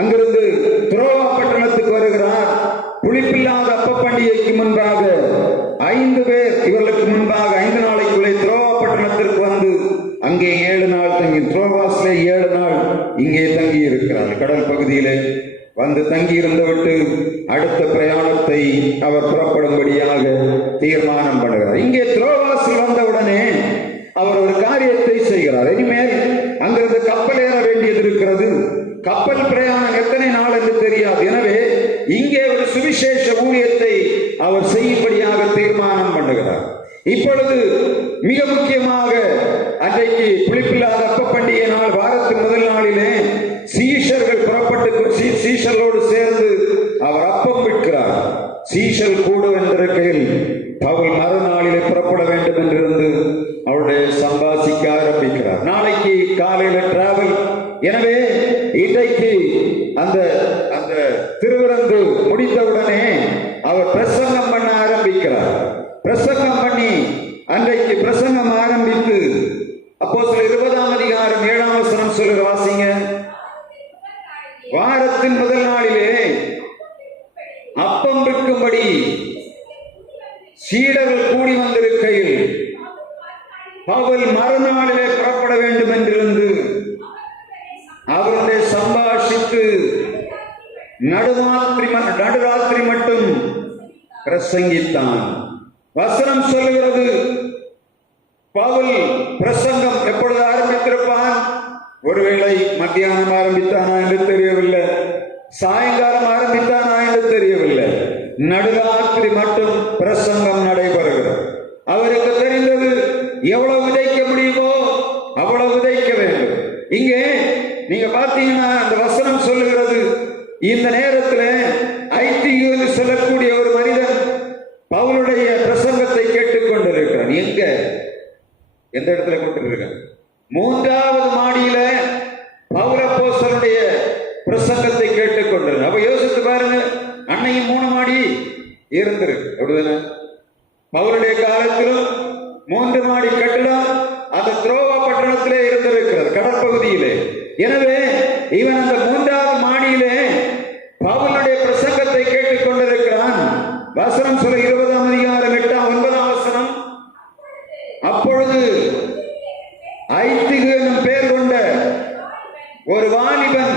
அங்கிருந்து துரோவா பட்டணத்துக்கு வருகிறார். புளிப்பில்லாத அப்ப பண்டிகைக்கு முன்பாக 5 பேர் இவர்களுக்கு முன்பாக 5 நாளைக்குள்ளே துரோவா பட்டணத்திற்கு வந்து அங்கே 7 நாள் தங்கி, துரோவாஸ்லே 7 நாள் இங்கே தங்கி இருக்கிறார். கடல் பகுதியிலே வந்து தங்கி இருந்து விட்டு அடுத்த பிரயாணத்தை அவர் புறப்படும்படியாக தீர்மானம் பண்ணுகிறார். இங்கே துரோவாசில் வந்தவுடனே அவர் ஒரு காரியத்தை செய்கிறார். இனிமேல் அங்கிருந்து கப்பல் ஏற வேண்டியது இருக்கிறது. கப்பல் பிரயாணம் எத்தனை நாள் என்று தெரியாது. எனவே இங்கே ஒரு சுவிசேஷ ஊழியத்தை அவர் செய்யும்படியாக தீர்மானம் பண்ணுகிறார். இப்பொழுது மிக முக்கியமாக அன்றைக்கு புளிப்பில்லாத அப்ப பண்டிகை நாள், வாரத்தின் முதல் நாளிலே சீஷர்கள் புறப்பட்டு சீஷர்களோடு சேர்ந்து அவர் அப்பம் விற்கிறார். சீஷல் கூடும் என்றிருக்கையில் பவுல் மறுநாளிலே புறப்பட வேண்டும் என்றிருந்து அவருடைய சம்பாசிக்க ஆரம்பிக்கிறார். நாளைக்கு காலையில டிராவல். எனவே இன்றைக்கு அந்த திருவிருந்து முடித்தவுடனே அவர் பிரசங்கம் பண்ண ஆரம்பிக்கிறார். பிரசங்கம் பண்ணி அன்றைக்கு பிரசங்கம் ஆரம்பித்து அப்போஸ்தலர் 20ஆம் அதிகாரம் 7ஆம் வசனம் சொல்லுற வாசிங்க. வாரத்தின் முதல் நாளிலே அப்பம் விற்கும்படி சீடர்கள் கூடி வந்திருக்கையில் பவுல் மறுநாளிலே புறப்பட வேண்டும் என்றிருந்து அவருடைய சம்பாஷித்து நடுராத்திரி மட்டும் பிரசங்கித்தான். வசனம் சொல்லுகிறது, பவுல் பிரசங்கம் எப்பொழுது ஆரம்பித்திருப்பான்? ஒருவேளை மத்தியானம் ஆரம்பித்தானா என்று தெரியவில்லை, சாயங்காலம் ஆரம்பித்தானா என்று தெரியவில்லை. நடுராத்திரி மட்டும் பிரசங்கம் நடைபெறுகிறது. அவருக்கு தெரிந்தது, எவ்வளவு விதைக்க முடியுமோ அவ்வளவு விதைக்க வேண்டும். இங்கே நீங்க பார்த்தீங்கன்னா அந்த வசனம் சொல்லுகிறது, இந்த நேரத்தில் ஐடியூ என்று சொல்லக்கூடிய ஒரு மனிதன் பவுலுடைய பிரசங்கத்தை கேட்டுக் கொண்டிருக்கிறான். எந்த இடத்துல கொண்டிருக்கிறான்? 3வது மாடியில பவுல் அப்போஸ்தலனுடைய பிரசங்கத்தை கேட்டுக் கொண்டிருக்கிறான். அப்ப யோசித்து பாருங்க, அன்னையும் 3 மாடி இருந்திருக்கு. அப்படிதானே? பவுலுடைய காலத்திலும் 3 மாடி கட்டிடம் அந்த துரோவா பட்டணத்திலே இருந்திருக்கிறது, கடற்பகுதியிலே. எனவே இவன் அந்த 3வது மாடியிலே பவுலுடைய பிரசங்கத்தை கேட்டுக் கொண்டிருக்கிறான். வசனம் சொல்ல 20ஆம் அதிகாரம் 8ஆம் 9ஆம் வசனம். அப்பொழுது ஐத்திகு என்னும் பேர் கொண்ட ஒரு வாலிபன்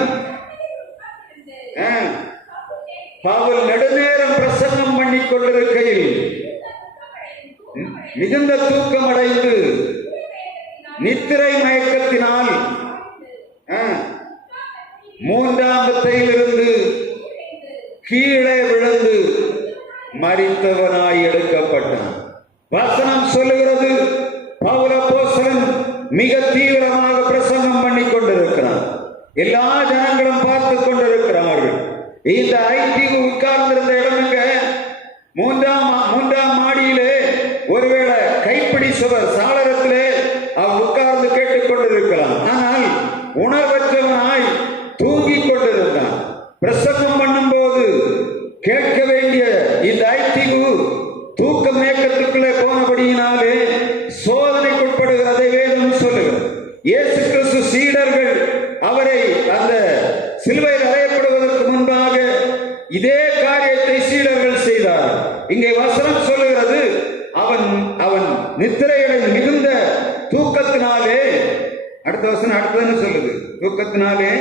பவுல் நெடுநேரம் பிரசங்கம் பண்ணி கொண்டிருக்கையில் மிகுந்த தூக்கம் அடைந்து நித்திரை மயக்கத்தினால் 3ஆம் திசையிலிருந்து கீழே விழுந்து மரித்தவனாய் எடுக்கப்பட்டான். வசனம் சொல்லுகிறது, பவுல் அப்போஸ்தலன் மிக தீவிரமாக பிரசங்கம் பண்ணி கொண்டிருக்கிறான். எல்லா ஜனங்களும் பார்த்து கொண்டிருக்கிறார்கள். இந்த ஐடிக்கு உட்கார்ந்திருந்த இடமுங்க 3ஆம் மாடியிலே ஒருவேளை கைப்பிடி சுவர் சாளரத்திலே அவர் உட்கார்ந்து கேட்டுக் கொண்டிருக்கலாம். ஆனால் உணர்வற்றவனாய் தூங்கிக் கொண்டிருந்தான். பிரசங்கம் பண்ணும் போது கேட்க வேண்டிய இந்த ஐத்திகு தூக்க மேக்கத்துக்குள்ளே போனபடியினாலே சோதனைக்குட்படுகிறதை வேதம் சொல்லுகிறது. இயேசு கிறிஸ்து சீடர்கள் அவரை அந்த சிலுவையில் அறையப்படுவதற்கு முன்பாக இதே காரியத்தை சீடர்கள் செய்தார். இங்கே வசனம் சொல்லுகிறது, அவன் நித்திரையடைந்து மிகுந்த தூக்கத்தினாலே, அடுத்த வசனம் அடுத்ததுன்னு சொல்லுது, தூக்கத்தினாலே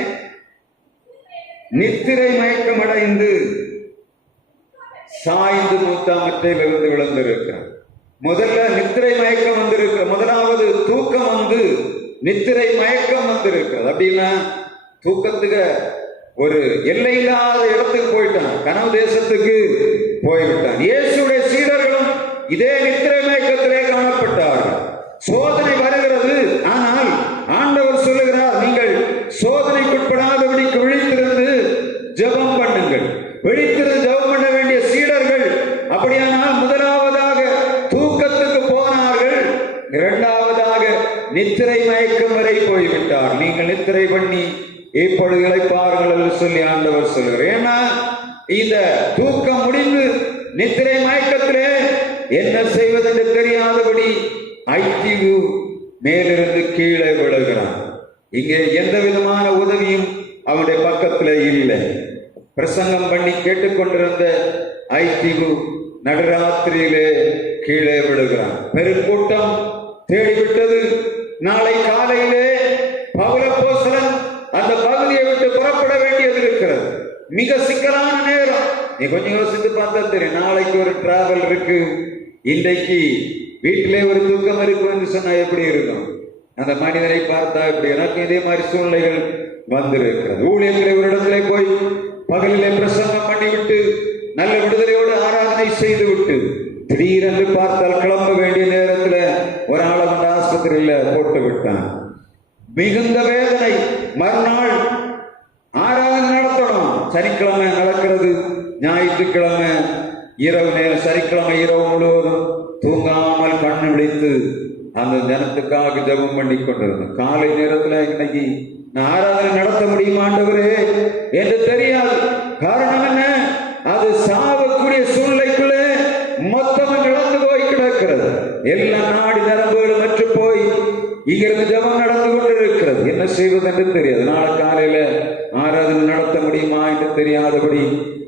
நித்திரை மயக்கம் அடைந்து சாய்ந்து மூத்தாமற்றையிலிருந்து விழுந்திருக்கிறார். முதல்ல நித்திரை மயக்கம் வந்திருக்கிற, முதலாவது தூக்கம் வந்து நித்திரை மயக்கம் வந்திருக்கிறது. அப்படின்னா தூக்கத்துக்கு ஒரு எல்லையில்லாத இடத்துக்கு போயிட்டான், கனவு தேசத்துக்கு போய்விட்டான். இயேசுடைய சீடர்களும் இதே நித்திரை மயக்கத்திலே காணப்பட்டார்கள். சோதனை வருகிறது, ஆனால் ஆண்டவர் சொல்லுகிறார், நீங்கள் சோதனைக்குட்படாதபடிக்கு விழித்திருந்து ஜெபம் பண்ணுங்கள். விழித்திருந்து ஜெபம் பண்ண வேண்டிய சீடர்கள் அப்படியானால் முதலாவதாக தூக்கத்துக்கு போனார்கள், இரண்டாவதாக நித்திரை மயக்கம் வரை போய்விட்டார். நீங்கள் நித்திரை பண்ணி இப்பொழுது இளைப்பார்கள் என்று சொல்லி ஆண்டவர் சொல்கிறார். ஏன்னா இந்த தூக்கம் முடிந்து நித்திரை மயக்கத்திலே என்ன செய்வதென்று தெரியாதபடி ஐத்திகு மேலிருந்து கீழே விழுகிறான். இங்கே எந்த விதமான உதவியும் அவனுடைய பக்கத்தில் இல்லை. பிரசங்கம் பண்ணி கேட்டுக்கொண்டிருந்த ஐத்திகு நடுராத்திரியிலே கீழே விழுகிறான். பெருக்கூட்டம் தேடிவிட்டது. நாளை காலையிலே பவுலப்போஸ்தலன் அந்த பகுதியை விட்டு புறப்பட வேண்டியது இருக்கிறது. மிக சிக்கலான நேரம். நீ கொஞ்சம் யோசித்து பார்த்தா தெரியும். நாளைக்கு ஒரு டிராவல் இருக்கு, இன்றைக்கு வீட்டிலே ஒரு தூக்கம் இருக்கும் என்று சொன்னா எப்படி இருக்கும்? அந்த மனிதனை பார்த்தா எப்படி? எனக்கு இதே மாதிரி சூழ்நிலைகள் வந்திருக்கிறது. ஊழியர்களை ஒரு இடத்திலே போய் பகலிலே பிரசங்கம் பண்ணிவிட்டு நல்ல விடுதலையோடு ஆராதனை செய்து விட்டு திடீரென்று பார்த்தால் கிளம்ப வேண்டிய நேரத்தில் ஒரு ஆளை வந்து ஆஸ்பத்திரியில போட்டு விட்டான். மிகுந்த வேதனை. மறுநாள் ஆராதனை நடத்தணும். சனிக்கிழமை நடக்கிறது, ஞாயிற்றுக்கிழமை இரவு நேரம், சனிக்கிழமை இரவு முழுவதும் தூங்காமல் கண்ணு விழித்து அந்த ஜனத்துக்காக ஜெபம் பண்ணி கொண்டிருந்தோம். காலை நேரத்தில் இன்னைக்கு நான் ஆராதனை நடத்த முடியுமா ஆண்டவரே என்று தெரியாது. காரணம் என்ன? அது சாவக்கூடிய சூழ்நிலைக்குள்ளே மொத்தமாக இழந்து போய் கிடக்கிறது. எல்லா நாடி நரம்புகளும் அற்று போய் இங்கிருந்து ஜெபம் நடந்து கொண்டிருக்கிறது. என்ன செய்வது என்று தெரியாது. நாளை காலையில ஆராதனை நடத்த முடியுமா என்று தெரியாதபடி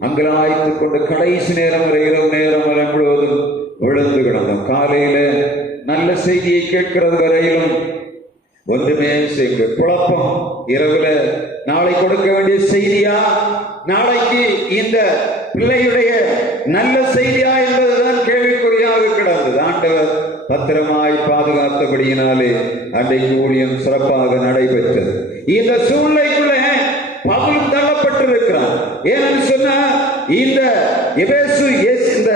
அங்கலாய்த்துக் கொண்டு கடைசி நேரம் வரை இரவு நேரம் வரை முழுவதும் விழுந்து கிடந்தோம். காலையில நல்ல செய்தியை கேட்கிறது வரையிலும் ஒன்றுமே செய்ய குழப்பம். இரவுல நாளை கொடுக்க வேண்டிய செய்தியா, நாளைக்கு இந்த பிள்ளையுடைய நல்ல செய்தியா என்பதுதான் கேள்விக்குறியாக கிடந்தது. ஆண்டவர் பத்திரமாய் பாதுகாத்தபடியினாலே அன்றைக்கு ஊழியம் சிறப்பாக நடைபெற்றது. இந்த சூழ்நிலைக்குள்ள பவுல் தள்ளப்பட்டிருக்கிறார். ஏன்னு சொன்னா இந்த எபேசு, இந்த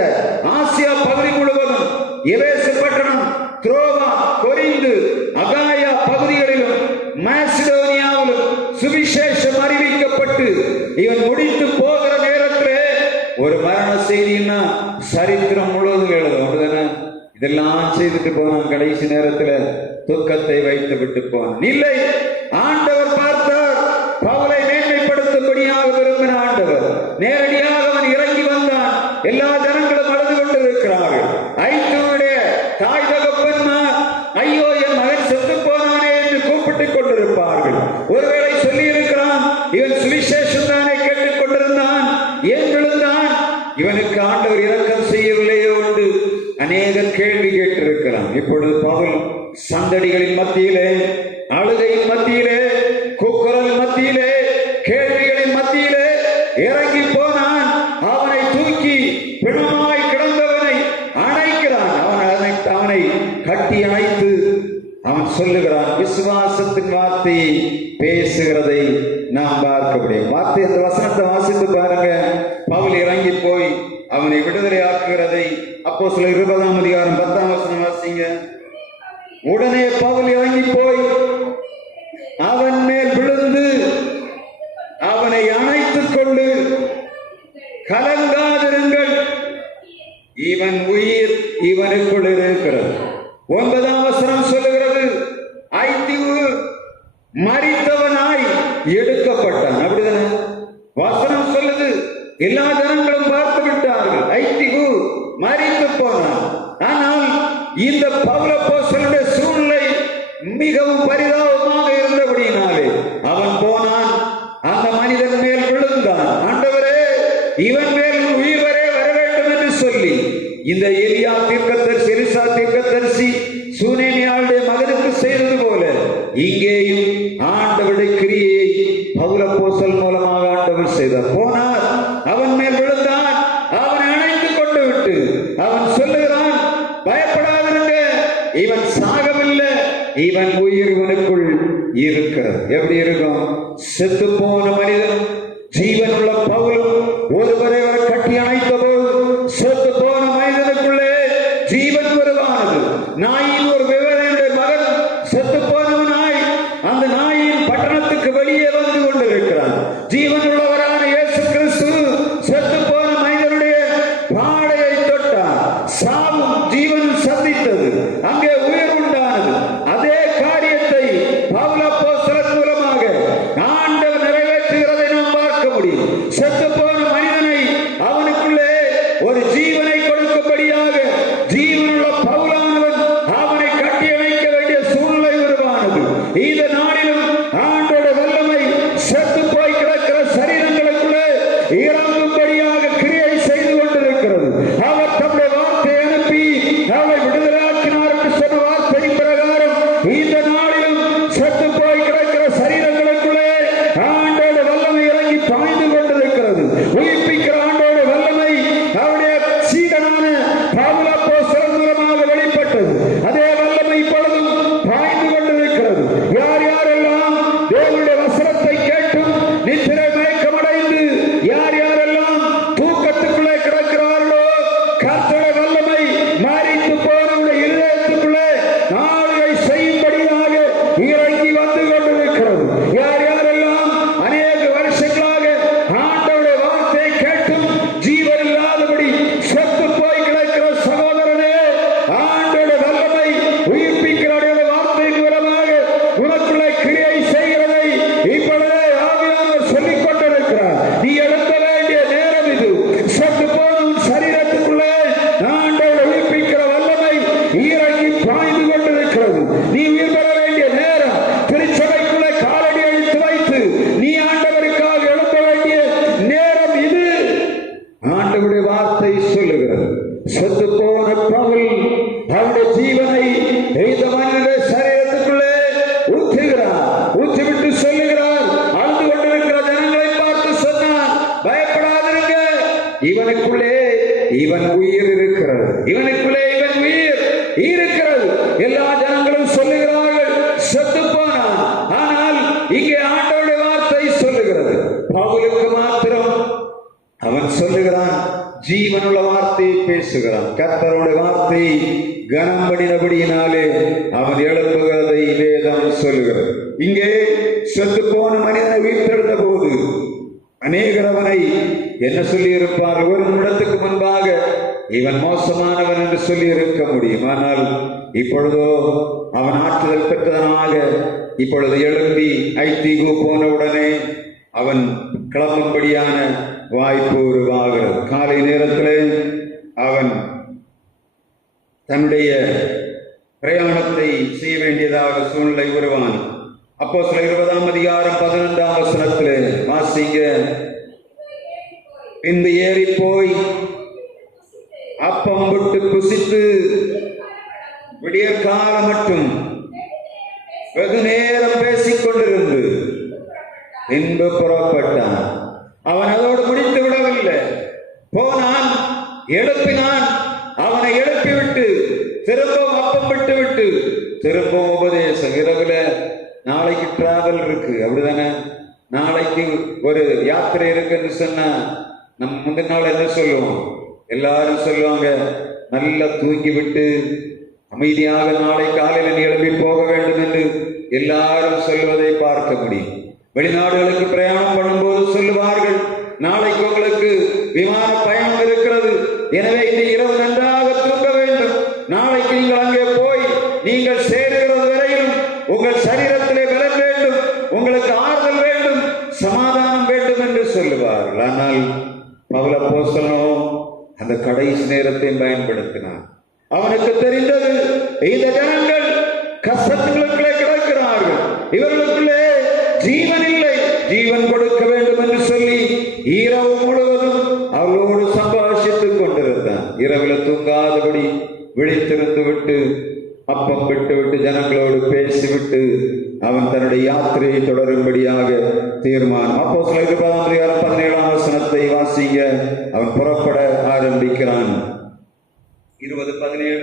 ஆசியா பகுதி முழுவதும், எபேசு பட்டணம், துரோவா, கொரிந்து, அகாயா பகுதிகளிலும் மாசிடோனியாவிலும் சுவிசேஷம் அறிவிக்கப்பட்டு இவன் முடித்து போகிற நேரத்திலே ஒரு மரண செய்தின்னா சரித்திரம் முழுவதும் எழுதும். இதெல்லாம் செய்துட்டு போனான். கடைசி நேரத்தில் துக்கத்தை வைத்து விட்டு போனான். இல்லை, ஆண்டவர் பார்த்தார். பவுலை மேன்மைப்படுத்தும்படியாக விரும்பின ஆண்டவர் நேரடியாக அவன் இறங்கி வந்தான். எல்லா ஜனங்களும் அழுது கொண்டிருக்கிறார்கள். ஐத்திகுடைய தாய் தகப்பன்மார் ஐயோ என் மகன் செத்து போனானே என்று கூப்பிட்டுக் கொண்டிருப்பார்கள். ஒருவேளை சொல்லி இருக்கிறான், இவன் சுவிசேஷம் தானே கேட்டுக் கொண்டிருந்தான், ஏன் விழுந்தான், இவனுக்கு ஆண்டவர் இரக்கம் செய்யவில்லையோ என்று அநேக கேள்வி கேட்டிருக்கலாம். இப்பொழுது பவுல் சந்தடிகளின் மத்தியிலே, அழுகையின் மத்தியிலே, கூக்குரல் மத்தியிலே, கேள்விகளின் மத்தியிலே இறங்கி போனான். அவனை தூக்கி பிணமாய் கிடந்தவனை அணைக்கிறான். அவனை கட்டி அணைத்து அவன் சொல்லுகிறான். விசுவாசத்தின் வார்த்தையை பேசுகிறதை நாம் பார்க்க முடியும். வார்த்தை, அந்த வசனத்தை வாசித்து பாருங்க. பவுல் இறங்கி போய் அவனை விடுதலை ஆக்குகிறதை அப்போஸ்தலர் 20ஆம் அதிகாரம் 10ஆம் வசனம் வாசிங்க. உடனே பவுல் இறங்கி போய் அவன் மேல் விழுந்து அவனை அணைத்துக் கொண்டு, கலங்காதிருங்கள், இவன் உயிர் இவனுக்குள் இருக்கிறது. 9ஆம் வசனம் சொல்லுகிறது, ஐத்திகு மரித்தவனாய் எடுக்கப்பட்டான். அப்படிதானே வசனம் சொல்லுது. எல்லா ஜனங்களும் பார்த்து விட்டார்கள், ஐத்திகு மரித்து போனான். ஆனால் இந்த பவுல் அப்போஸ்தலனுடைய சூழ்நிலை மிகவும் பரிதாபமாக இருந்தபடியினாலே அவன் போனான், அந்த மனிதன் மேல் விழுந்தான். ஆண்டவரே, இவன் மேல் உயிர் வர வேண்டும் என்று சொல்லி இந்த எலியா தீர்க்கதரிசி, எலிசா தீர்க்கதரிசி சூனேமியாளுடைய மகனுக்கு செய்தது போல இங்கேயும் ஆண்டவருடைய கிரியை பவுல் அப்போஸ்தலன் மூலமாக ஆண்டவர் செய்தார். போனார், அவன் மேல் விழுந்தான், அவனை அணைத்து கொண்டு விட்டு அவன் சொல்லுகிறான், பயப்படாதிருங்க, இவன் சாகவில்லை, இவன் உயிர் இவனுக்குள் இருக்கிறது. எப்படி இருக்கும்? செத்து போன மனிதன் ஜீவனுள்ள பவுல் ஒருவரை அவர் கட்டி அணைத்த போது செத்து போன மனிதனுக்குள்ளே ஜீவன் வருவானது. நாயின் ஒரு விவரையுடைய மகன் செத்து போனவனாய் அந்த நாயின் பட்டணத்துக்கு வெளியே வந்து கொண்டிருக்கிறான். ஜீவனுள்ளவரான இயேசு கிறிஸ்து செத்து போன மனிதனுடைய பாடையை தொட்டார், சாவும் ஜீவன் சந்தித்தது, அங்கே உயிர் உண்டானது. அதே காரியத்தை பவுல் அப்போஸ்தலன் மூலமாக ஆண்டவர் நிறைவேற்றுகிறதை நாம் பார்க்க முடியும். செத்து போன மனிதனை அவனுக்குள்ளே ஒரு ஜீவனை கொடுக்கும்படியாக ஜீவனுள்ள பவுலானவன் அவனை கட்டி அணைக்க வேண்டிய சூழ்நிலை உருவானது. இந்த நாளிலும் ஆண்டோட வல்லமை செத்து போய் கிடக்கிற சரீரங்களுக்குள்ளே இறங்கும்படியாக கிரியை செய்து கொண்டிருக்கிறது. அவர் தம்முடைய வார்த்தை அனுப்பி அவரை விடுதலையாக்கினார் என்று சொன்ன வார்த்தையின் பிரகாரம் இந்த நாளிலும் செத்து போய் கிடக்கிற சரீரங்களுக்குள்ளே ஆண்டோட வல்லமை இறங்கி பாய்ந்து கொண்டிருக்கிறது. உயிர்ப்பிக்கிற ஆண்டோட வல்லமை அவருடைய சீடனான பவுல் அப்போஸ்தலன் மூலமாக வெளிப்பட்டது. அதே வல்லமை இப்பொழுதும் பாய்ந்து கொண்டிருக்கிறது. யார் யாரெல்லாம் தேவனுடைய வசனத்தை கேட்டும் நித்திரை மயக்கமடைந்து யார் யாரெல்லாம் தூக்கத்துக்குள்ளே கிடக்கிறார்களோ, கர்த்தருடைய வல்லமை மரித்து போனவருடைய இருதயத்துக்குள்ளே ஆளுகை செய்யும்படியாக இறங்கி வந்து கொண்டிருக்கிறது. யார் யாரெல்லாம் அநேக வருஷங்களாக ஆண்டவருடைய வார்த்தையை கேட்டும் ஜீவன் இல்லாதபடி செத்து போய் கிடக்கிற சகோதரனே, ஆண்டவருடைய வல்லமை உயிர்ப்பிக்கிற வார்த்தைக்கு விரமாக உனக்குள்ளே கிரியை செய்கிறதை இப்பொழுதே ஆவியானவர் சொல்லிக் கொண்டிருக்கிறார். நீ எழுத வேண்டிய நேரம் இது. செத்து போன உன் சரீரத்துக்குள்ளே ஆண்டவரை உயிர்ப்பிக்கிற வல்லமை இறங்கி பாய்ந்து கொண்டிருக்கிறது. நீ உயிர் பெற வேண்டிய நேரம். திருச்சபைக்குள்ளே காலடி அடித்து வைத்து நீ ஆண்டவருக்காக எழுத வேண்டிய நேரம் இது. ஆண்டவருடைய வார்த்தை சொல்லுகிறது, செத்து போன பவுல் அவருடைய ஜீவனை இந்த மனிதனுடைய சரீரத்துக்குள்ளே ஊற்றுகிறார். ஊற்றிவிட்டு சொல்லுகிறார், அழுது கொண்டிருக்கிற ஜனங்களை பார்த்து சொன்னார், பயப்படாதிருங்க, இவனுக்குள்ளே இவன் உயிர் இருக்கிறது, இவனுக்குள்ளே இவன் உயிர் இருக்கிறது. எல்லா ஜனங்களும் சொல்லுகிறார்கள் செத்து போனான். ஆனால் இங்கே ஆண்டவருடைய வார்த்தை சொல்லுகிறது, பவுலுக்கு மாத்திரம் அவன் சொல்லுகிறான், ஜீவனுள்ள வார்த்தையை பேசுகிறான். கர்த்தருடைய வார்த்தை கனம் பண்ணினபடியினாலே அவன் எழுப்புகிறதை வேதம் சொல்லுகிறது. இங்கே செத்து போன மனிதனை உயிர்த்தெழுந்த போது அநேகர் அவனை என்ன சொல்லி இருப்பார்? ஒரு நிமிடத்துக்கு முன்பாக இவன் மோசமானவன் என்று சொல்லி இருக்க முடியும். ஆனால் இப்பொழுதோ அவன் ஆற்றுதல் பெற்றதனாக இப்பொழுது எழும்பி ஐத்திகு போனவுடனே அவன் கிளம்பும்படியான வாய்ப்பு உருவாகிறது. காலை நேரத்திலே அவன் தன்னுடைய பிரயாணத்தை செய்ய வேண்டியதாக சூழ்நிலை உருவான். அப்போஸ்தலர் 20ஆம் அதிகாரம் 11ஆம் வசனத்திலே வாசிங்க. பின்பு ஏறி போய் அப்பம் விட்டு புசித்து விடியற்காலம் மட்டும் வெகு நேரம் பேசிக் கொண்டிருந்து பின்பு புறப்பட்டான். அவன் அதோடு முடித்து விடவில்லை. போனான், எழுப்பினான், அவனை எழுப்பிவிட்டு திரும்பவும் அப்பம் விட்டு விட்டு திரும்பவும் உபதேசம். இரவுல நாளைக்கு டிராவல் இருக்கு, அப்படிதானே? நாளைக்கு ஒரு யாத்திரை இருக்குன்னு சொன்னா நம்ம முந்தின நாள் என்ன சொல்லுவோம்? எல்லாரும் சொல்லுவாங்க, நல்லா தூங்கி விட்டு அமைதியாக நாளை காலையில் நீ எழுப்பி போக வேண்டும் என்று எல்லாரும் சொல்வதை பார்க்க முடியும். வெளிநாடுகளுக்கு பிரயாணம் பண்ணும்போது சொல்லுவார்கள், நாளைக்கு உங்களுக்கு விமான பயணம் இருக்கிறது, எனவே இந்த இரவு நன்றாக தூங்க வேண்டும். நாளைக்கு நீங்கள் அங்கே போய் நீங்கள் சேருகிறது வரையிலும் உங்கள் சரீரத்திலே பலம் வேண்டும். கடைசி நேரத்தை பயன்படுத்தினார். அவனுக்கு தெரிந்தது, இந்த ஜனங்கள் கஷ்டங்களுக்குள்ளே கிடக்கிறார்கள், இவர்களுக்குள்ளே ஜீவன் இல்லை, ஜீவன் கொடுக்க வேண்டும் என்று சொல்லி இரவு முழுவதும் அவளோடு சம்பாஷித்துக் கொண்டிருந்தான். இரவில் தூங்காதபடி விழித்திருந்து விட்டு அப்பம் விட்டு ஜனங்களோடு பேசிவிட்டு அவன் தன்னுடைய யாத்திரையை தொடரும்படியாக தீர்மானம். அப்போஸ்தலர் 17 வாசிங்க. அவன் புறப்பட ஆரம்பிக்கிறான். 20:17.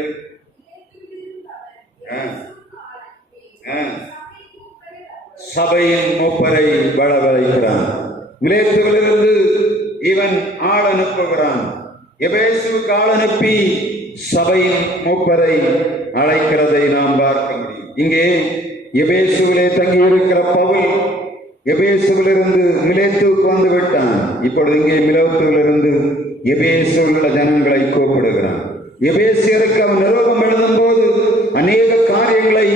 சபையின் மூப்பரை வரவழைக்கிறான். மிலேத்துவிலிருந்து இவன் ஆள் அனுப்புகிறான். எபேசுவுக்கு ஆள் அனுப்பி சபையின் மூப்பரை அழைக்கிறதை நாம் பார்க்க முடியும். இங்கே எபேசுவிலே தங்கி இருக்கிற பவுல் எபேசுவிலிருந்து மிலேத்துவுக்கு வந்து விட்டான். இப்பொழுது இங்கே மிலேத்துவிலிருந்து எபேசுவில் உள்ள ஜனங்களை கூப்பிடுகிறான். எபேசியருக்கு அவன் நிருபம் எழுதும் போது அநேக காரியங்களை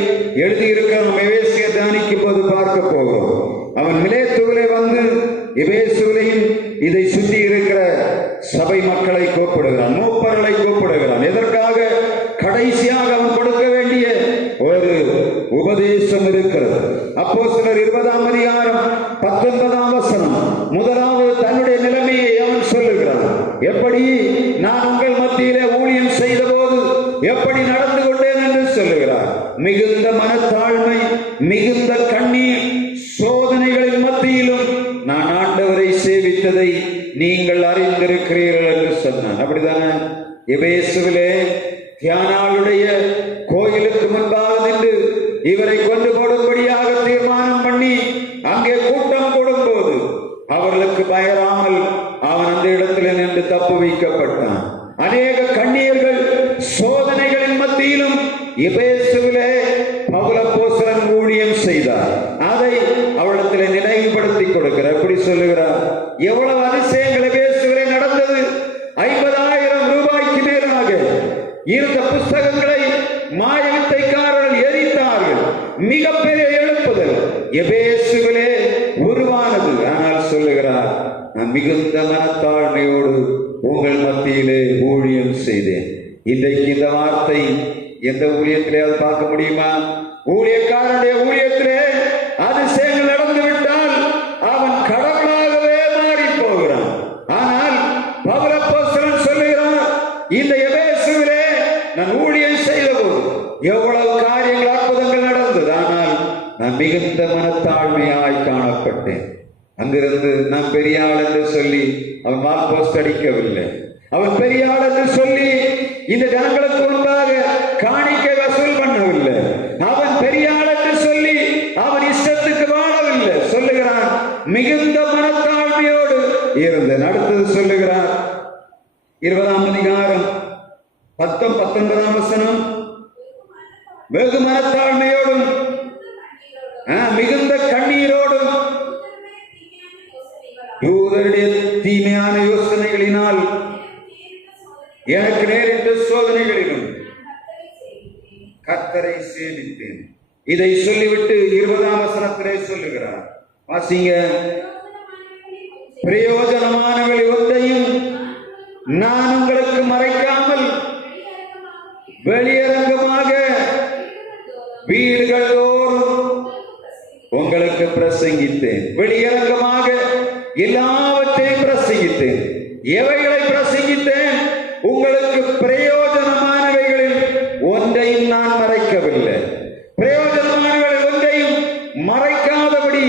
எழுதியிருக்கிற நம்ம எபேசிய தியானிக்கும் போது பார்க்க போகிறோம். அவன் மிலேத்துவிலே வந்து எபேசுவிலையும் இதை சுற்றி இருக்கிற சபை மக்களை கூப்பிடுகிறான், மூப்பர்களை கூப்பிடுகிறான். எதற்காக? கடைசியாக அவன் கொடுக்க வேண்டிய ஒரு உபதேசம் இருக்கிறது. அப்போஸ்தலர் 20:19 முதலாவது தன்னுடைய நிலைமையை அவன் சொல்லுகிறான். எப்படி நான் உங்கள் மத்தியிலே ஊழியம் செய்த போது எப்படி நடந்து கொண்டேன் என்று சொல்லுகிறார். மிகுந்த மனத்தாழ்மை, மிகுந்த கண்ணீர், சோதனைகளின் மத்தியிலும் நான் ஆண்டவரை சேவித்ததை நீங்கள் அறிந்திருக்கிறீர்கள் என்று சொன்னான். அப்படித்தானே? எபேசுவிலே தியானாளுடைய கோயிலுக்கு முன்பாக நின்று இவரை கொண்டு போடும்படியாக தீர்மானம் பண்ணி அங்கே கூட்டம் கூடும் போது அவர்களுக்கு பயராமல் அவன் அந்த இடத்தில் நின்று தப்பு வைக்கப்பட்டான். அநேக கண்ணீர்கள், சோதனைகளின் மத்தியிலும் எபேசுவிலே பவுல் அப்போஸ்தலன் ஊழியம் செய்தார். அதை அவளிடத்தில் நினைவுபடுத்தி கொடுக்கிறார். எப்படி சொல்லுகிறார்? எவ்வளவு அதிசயங்கள் எபேசுவிலே நடந்தது. 50,000 ரூபாய்க்கு மேலாக இருந்த புஸ்தகங்களை மாயவித்தைக்காரர்கள் எரித்தார்கள். மிகப்பெரிய எழுப்புதல் எபேசுவிலே உருவானது. ஆனால் சொல்லுகிறார், நான் மிகுந்த மனத்தாழ்மையோடு உங்கள் மத்தியிலே ஊழியம் செய்தேன். இன்றைக்கு இந்த வார்த்தை எந்த ஊழியத்திலே அது பார்க்க முடியுமா? ஊழியக்காரனுடைய ஊழியத்திலே அதிசயங்கள் நடந்து விட்டால் அவன் கடவுளாகவே மாறி போகிறான். ஆனால் பவுல் அப்போஸ்தலன் சொல்லுகிறான், இந்த எபேசுவிலே நான் ஊழியம் செய்த போது எவ்வளவு காரியங்கள், அற்புதங்கள் நடந்தது. ஆனால் நான் மிகுந்த மனத்தாழ்மையாய் காணப்பட்டேன். அங்கிருந்து நான் பெரிய ஆள் என்று சொல்லி அவன் வால் போஸ்ட் அடிக்கவில்லை. அவன் பெரிய ஆள் என்று சொல்லி இந்த ஜனங்களுக்கு முன்பாக காணிக்கை வசூல் பண்ணவில்லை. அவன் பெரிய ஆள் என்று சொல்லி அவன் இஷ்டத்துக்கு வாழவில்லை. சொல்லுகிறான், மிகுந்த மனத்தாழ்மையோடு இருந்தேன். அடுத்தது சொல்லுகிறார் 20:19 வெகு மனத்தாழ்மையோடும் மிகுந்த கண்ணீரோடும் யூதருடைய தீமையான யோசனைகளினால் எனக்கு நேரிட்ட சோதனைகளிலும் கர்த்தரை சேவித்தேன். இதை சொல்லிவிட்டு 20 சொல்லுகிறார். வாசிங்க. பிரயோஜனமானவர்கள் ஒன்றையும் நான் உங்களுக்கு மறைக்காமல் வெளியரங்கமாக வீடுகள் தோறும் உங்களுக்கு பிரசங்கித்தேன். வெளியரங்கமாக எல்லாவற்றையும் பிரசங்கித்தேன். எவைகளை பிரசங்கித்தேன்? உங்களுக்கு பிரயோஜனமானவைகளில் ஒன்றையும் நான் மறைக்கவில்லை. பிரயோஜனமானவைகள் ஒன்றையும் மறைக்காதபடி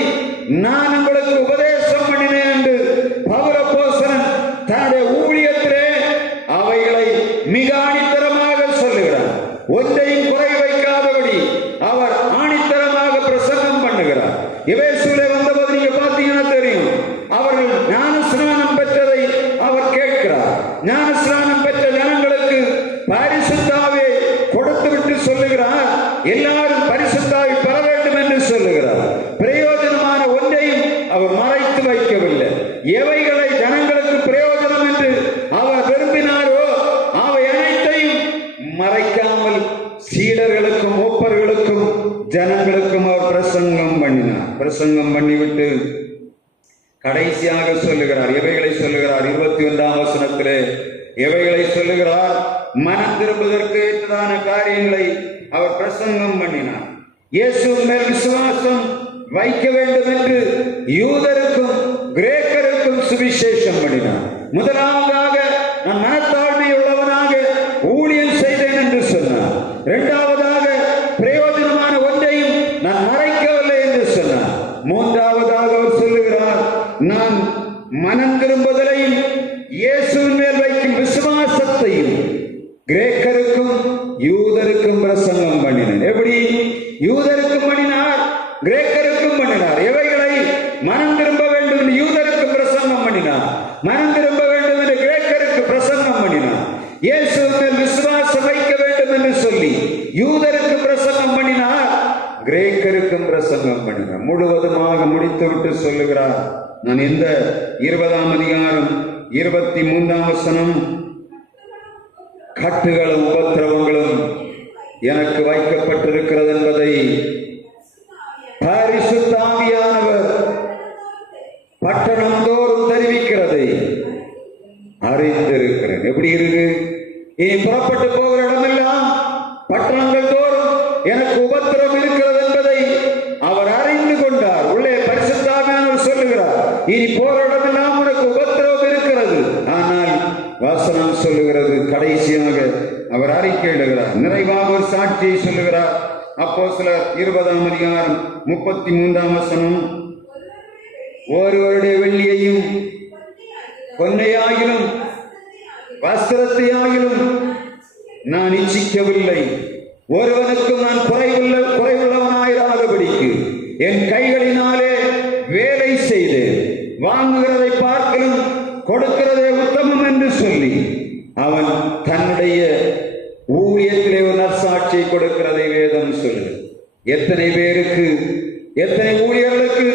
நான் உங்களுக்கு உபதேசம் பண்ணினேன் என்று பவுல் அப்போஸ்தலன் தன்னுடைய ஊழியத்திலே அவைகளை மிக ஆணித்தரமாக சொல்லுகிறார். ஒன்றையும் குறை வைக்காதபடி அவர் ஆணித்தரமாக பிரசங்கம் பண்ணுகிறார். எபேசுவிலே வந்தபோது நீங்க பார்த்தீங்கன்னா தெரியும், அவர்கள் ஞானஸ்நானம் பெற்றதை அவர் கேட்கிறார். ஞானஸ்நானம் பெற்ற ஜனங்களுக்கு பரிசுத்தாவியை கொடுத்து விட்டு சொல்லுகிறார், எல்லாரும் பரிசுத்தாவி பெற வேண்டும் என்று சொல்லுகிறார். பிரயோஜனமான ஒன்றையும் அவர் மறைத்து வைக்கவில்லை. எவைகளை ஜனங்களுக்கு பிரயோஜனம் என்று அவர் விரும்பினாரோ அவை அனைத்தையும் மறைக்காமல் சீடர்களுக்கும் மூப்பர்களுக்கும் ஜனங்களுக்கும் அவர் பிரசங்கம் அவர்களுக்கு ஏற்றதான காரியங்களை அவர் பிரசங்கம் பண்ணினார். இயேசு மேல் விசுவாசம் வைக்க வேண்டும் என்று யூதருக்கும் கிரேக்கருக்கும் சுவிசேஷம் பண்ணினார். முதலாவதாக நான் மனத்தாழ்மை உள்ளவனாக ஊழியம் செய்தேன் என்று சொன்னார். இரண்டாவதாக பிரயோஜனமான ஒன்றையும் நான் மறைக்கவில்லை என்று சொன்னார். மூன்றாவதாக அவர் சொல்லுகிறார், நான் மனம் திரும்புதலையும் இயேசுவின் மேல் வைக்கும் விசுவாசத்தையும் கிரேக்கருக்கும் யூதருக்கும் பிரசங்கம் பண்ணினார். எப்படி? யூதருக்கும் பண்ணினார், கிரேக்கருக்கும் பண்ணினார். எவைகளை? மனம் திரும்ப வேண்டும் என்று யூதருக்கு பிரசங்கம் பண்ணினார், மனம் திரும்ப வேண்டும் என்று கிரேக்கருக்கு பிரசங்கம் பண்ணினார். இயேசுவின் மேல் விசுவாசம் வைக்க வேண்டும் என்று சொல்லி யூதருக்கு பிரசங்கம் பண்ணினார், கிரேக்கருக்கும் பிரசங்கம் பண்ணினார். முழுவதுமாக முடித்துவிட்டு சொல்லுகிறார், நான் இந்த 20ஆம் அதிகாரம் 23ஆம் வசனம், கட்டுகளும் உபத்திரவங்களும் எனக்கு வைக்கப்பட்டிருக்கிறது என்பதை பரிசுத்த ஆவியானவர் பட்டணம் தோறும் தெரிவிக்கிறதை அறிந்திருக்கிறேன். எப்படி இருக்கு? இனி புறப்பட்டு போகிற இடமெல்லாம் பட்டணங்கள் தோறும் எனக்கு உபத்திரம் இருக்கிறது என்பதை அவர் அறிந்து கொண்டார். உள்ளே பரிசுத்த ஆவியானவர் சொல்லுகிறார், இனி போற இடமெல்லாம் உனக்கு உபத்திரம் இருக்கிறது. ஆனால் வசனம் சொல்லுகிறது, கடைசியாக அவர் அறிக்கையிடுகிறார், நிறைவாக ஒரு சாட்சியை சொல்லுகிறார். அப்போஸ்தலர் 20ஆம் அதிகாரம் 33ஆம் வசனம், ஒருவருடைய வெள்ளியையும் பொன்னையாகிலும் வஸ்திரத்தையாகிலும் நான் இச்சிக்கவில்லை, ஒருவனுக்கும் நான் குறைவுள்ளவனாயிராதபடிக்கு என் கைகளினாலே வேலை செய்து வாங்குகிறதை பார்க்கலும் கொடுக்கிறதே உத்தமம் என்று சொல்லி அவன் தன்னுடைய ஊழியத்திலே ஒரு நற்சாட்சியை கொடுக்கிறதை வேதம் சொல்லு. எத்தனை பேருக்கு, எத்தனை ஊழியர்களுக்கு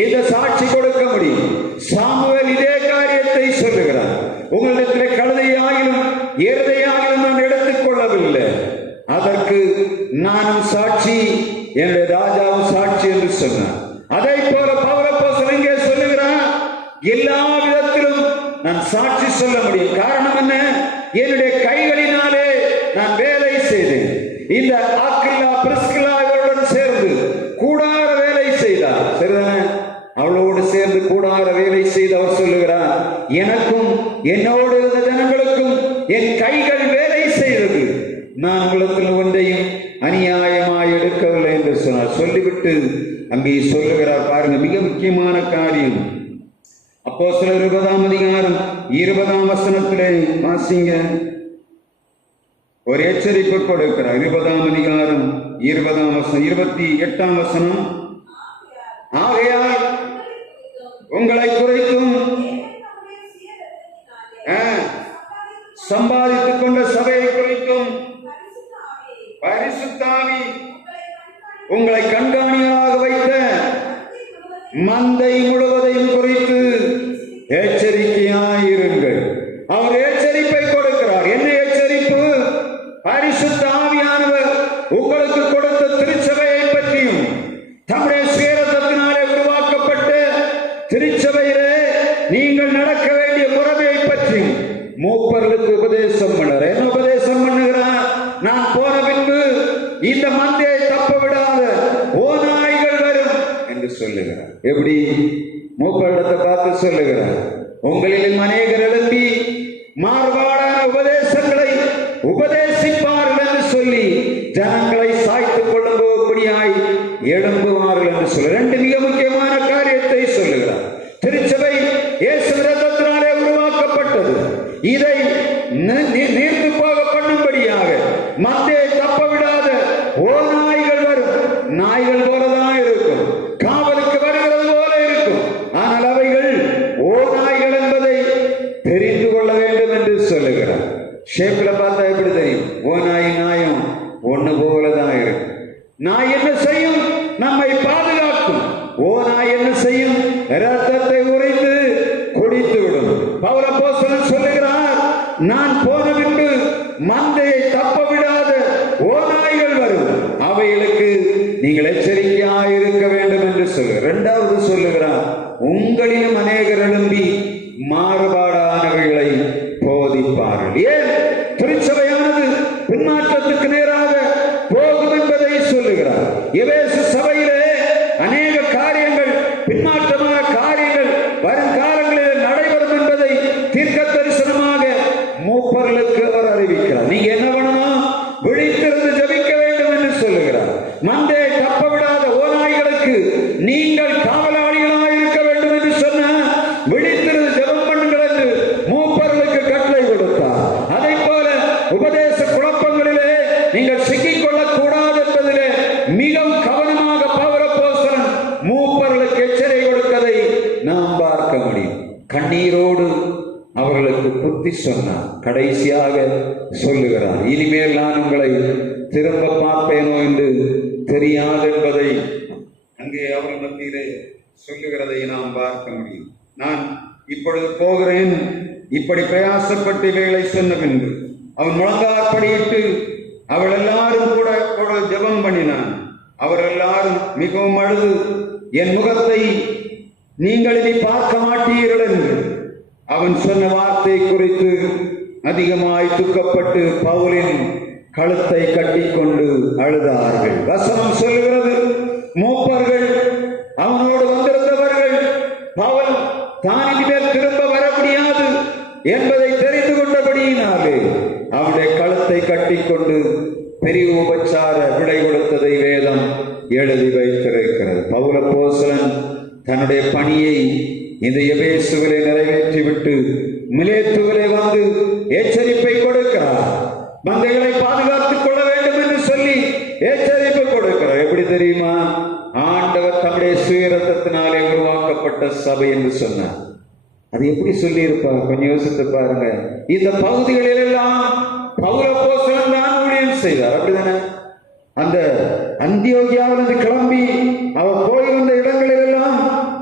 இந்த சாட்சி கொடுக்க முடியும்? சாமுவேல் இதே காரியத்தை சொல்லுகிறார். உங்களிடத்திலே கழுதையாகிலும் எருதையாகிலும் நான் எடுத்துக் கொள்ளவில்லை, அதற்கு நானும் சாட்சி, என்னுடைய ராஜாவும் சாட்சி என்று சொன்னார். அதை போல பவுலப்போஸ்தலன் இங்கே சொல்லுகிறார், எல்லா விதத்திலும் நான் சாட்சி சொல்ல முடியும். காரணம் என்ன? என்னுடைய கைகளினாலே நான் வேலை செய்தேன். இந்த ஆக்கில்லா பிரிஸ்கில்லா இவருடன் சேர்ந்து கூடார வேலை செய்தார். சரிதானே? அவளோடு சேர்ந்து கூடார வேலை செய்து அவர் சொல்லுகிறார், எனக்கும் என்னோடு இருந்த ஜனங்களுக்கும் என் கைகள் வேலை செய்தது, நான் உலகத்தில் ஒன்றையும் அநியாயமாய் எடுக்கவில்லை என்று சொன்னார். சொல்லிவிட்டு அங்கே சொல்லுகிறார், பாருங்க, மிக முக்கியமான காரியம். அப்போஸ்தலர் 20ஆம் அதிகாரம் 20ஆம் வசனத்திலே வாசிங்க. ஒரு எச்சரிப்பு கொடுக்கிறார். 20ஆம் அதிகாரம் 20ஆம் வசனம் 28ஆம் வசனம், ஆகையால் உங்களை குறித்தும் சம்பாதித்துக் கொண்ட சபையை குறித்தும் பரிசுத்த ஆவி உங்களை கண்காணியாக வைத்த மந்தை முழுவதையும் குறித்து எச்சரிக்கையாயிருங்கள். அவர் எச்சரிப்பை கொடுக்கிறார். என்ன எச்சரிப்பு? பரிசுத்த ஆவியானவர் உங்களுக்கு கொடுத்த திருச்சபையை பற்றியும் தம்முடைய சுயரத்தத்தினாலே உருவாக்கப்பட்ட திருச்சபையிலே நீங்கள் நடக்க வேண்டிய முறையை பற்றியும் மூப்பர்களுக்கு உபதேசம் பண்ணார். என்ன உபதேசம் பண்ணுகிறார்? நான் போன பின்பு இந்த மந்தையை தப்ப விடாத ஓநாய்கள் வரும் என்று சொல்லுகிறார். எப்படி? மூப்பரிடத்தை பார்த்து சொல்லுகிறார், உங்களில் அநேகர் எழுப்பி மாறுபாடான உபதேசங்களை உபதேசிப்பார்கள் என்று சொல்லி ஜனங்களை சாய்த்துக் கொள்ளும் போகும்படியாய் எழும்புவார்கள் என்று சொல்லி ரெண்டு மிக முக்கியமான காரியத்தை சொல்லுகிறார். திருச்சபை இயேசு இரத்தத்தினாலே உருவாக்கப்பட்டது. இதை நீர்த்து போக பண்ணும்படியாக மந்தையை தப்ப விடாத ஓநாய்கள் வரும். நாய்கள் போலதான் இருக்கும், காவலுக்கு வருகிறது போல இருக்கும். ஆனால் அவைகள் ஓநாய்கள் என்பதை தெரிந்து கொள்ள வேண்டும் என்று சொல்லுகிறார். ஷேப்ல பார்த்தா எப்படி தெரியும்? ஓநாய் நாயம் ஒண்ணு போலதான் இருக்கும். நாய் என்ன செய்யும்? நம்மை பாதுகாக்கும். ஓநாய் என்ன செய்யும்? இரத்தத்தை உரைத்து குடித்து விடும். பவுலப்போஸ்தலன் சொல்லுகிறார், நான் போன பின்பு மந்தையை தப்ப விடாத ஓநாய்கள் வரும், அவைகளுக்கு நீங்கள் எச்சரிக்கையாக இருக்க வேண்டும் என்று சொல்லு. இரண்டாவது சொல்லுகிறார், உங்களிலும் அநேகர் எழும்பி மாறுபாடானவைகளை போதிப்பார்கள். ஏன்? திருச்சபையானது பின்மா பின்மாற்றத்துக்கு நேராக போகும் என்பதை சொல்லுகிறார். எபேசு சபையிலே அநேக காரியங்கள், பின்மாற்றமான காரியங்கள் வருங்காலங்களில் நடைபெறும் என்பதை தீர்க்க தரிசனமாக மூப்பர்களுக்கு அவர் அறிவிக்கிறார். நீங்க என்ன பண்ணணும்? விழித்திருந்து ஜெபிக்க வேண்டும் என்று சொல்லுகிறார். மந்தே தப்ப விடாத ஓநாய்களுக்கு நீங்கள் காவலாளிகளாக இருக்க வேண்டும் என்று சொன்ன விழித்திருந்து ஜெபம் பண்ணுங்கள் என்று மூப்பர்களுக்கு கட்டளை கொடுத்தார். அதை போல உபதேச குழப்பங்களிலே நீங்கள் சிக்கிக் கொள்ளக்கூடாது என்பதிலே மிகவும் கவனமாக பவுல் அப்போஸ்தலன் மூப்பர்களுக்கு எச்சரிக்கை கொடுத்ததை நாம் பார்க்க முடியும். கண்ணீரோடு அவர்களுக்கு புத்தி சொன்னார். கடைசியாக சொல்லுகிறார், இனிமேல் நான் உங்களை திரும்ப பார்ப்பேனோ என்று தெரியாது என்பதை அங்கே அவர்கள் மத்தியிலே சொல்லுகிறதை நாம் பார்க்க முடியும். நான் இப்பொழுது போகிறேன், இப்படி பிரயாசப்பட்டு வேலை சொன்ன பின்பு அவன் முழங்காற்படியிட்டு அவள் எல்லாரும் கூட ஜெபம் பண்ணினான். அவர் எல்லாரும் மிகவும் அழுது, என் முகத்தை நீங்கள் இனி பார்க்க மாட்டீர்கள் என்று அவன் சொன்ன வார்த்தை குறித்து அதிகமாய் துக்கப்பட்டு பவுலின் கழுத்தை கட்டிக்கொண்டு அழுதார்கள். வசனம் சொல்லுகிறது, மூப்பர்கள் அவனோடு வந்திருந்தவர்கள் பவுல் தான் இனிமேல் திரும்ப வர முடியாது என்பதை தெரிந்து கொண்டபடியினாலே அவனுடைய கழுத்தை கட்டிக்கொண்டு பெரிய உபச்சார விடை கொடுத்ததை வேதம் எழுதி வைத்திருக்கிறது. பவுல் அப்போஸ்தலன் தன்னுடைய பணியை இந்த எபேசுவிலே நிறைவேற்றிவிட்டு மிலேத்துவிலே வந்து எச்சரிப்பை கொடுக்கிறார். மந்தைகளை பாதுகாத்துக் கொள்ள வேண்டும் என்று சொல்லி எச்சரிப்பு கொடுக்கிறார். எப்படி தெரியுமா? ஆண்டவர் தம்முடைய சுயரத்தத்தினாலே உருவாக்கப்பட்ட சபை என்று சொன்னார். அது எப்படி சொல்லி இருப்பார்? கொஞ்சம் யோசித்து பாருங்க. இந்த பகுதிகளில் எல்லாம் பவுல் அப்போஸ்தலன் தான் ஊழியம் செய்தார். அப்படிதானே? அந்த அந்தியோகியாவிலிருந்து கிளம்பி அவர் போயிருந்த இடங்களில் எல்லாம்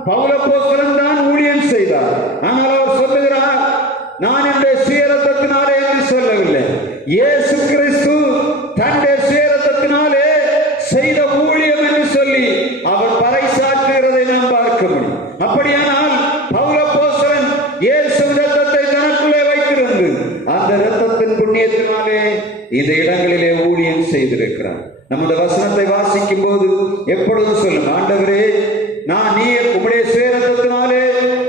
பவுல் அப்போஸ்தலன் தான் ஊழியம் செய்தார். ஆனால் அவர் சொல்லுகிறார், நான் என்னுடைய சுயரத்தத்தினாலே என்று சொல்லவில்லை, இயேசு கிறிஸ்து தன்னுடைய சுயரத்தத்தினாலே செய்த ஊழியம் என்று சொல்லி அவர் பறைசாற்றுகிறதை நாம் பார்க்க முடியும். அப்படியானால் பவுல் அப்போஸ்தலன் இயேசு இரத்தத்தை தனக்குள்ளே வைத்திருந்து அந்த இரத்தத்தின் புண்ணியத்தினாலே இந்த இடங்களிலே ஊழியம் செய்திருக்கிறார். நமது வசனத்தை வாசிக்கும் போது எப்பொழுதும் சொல்லும், ஆண்டவரே, நான் நீர் உம்முடைய சுயரத்தத்தினாலே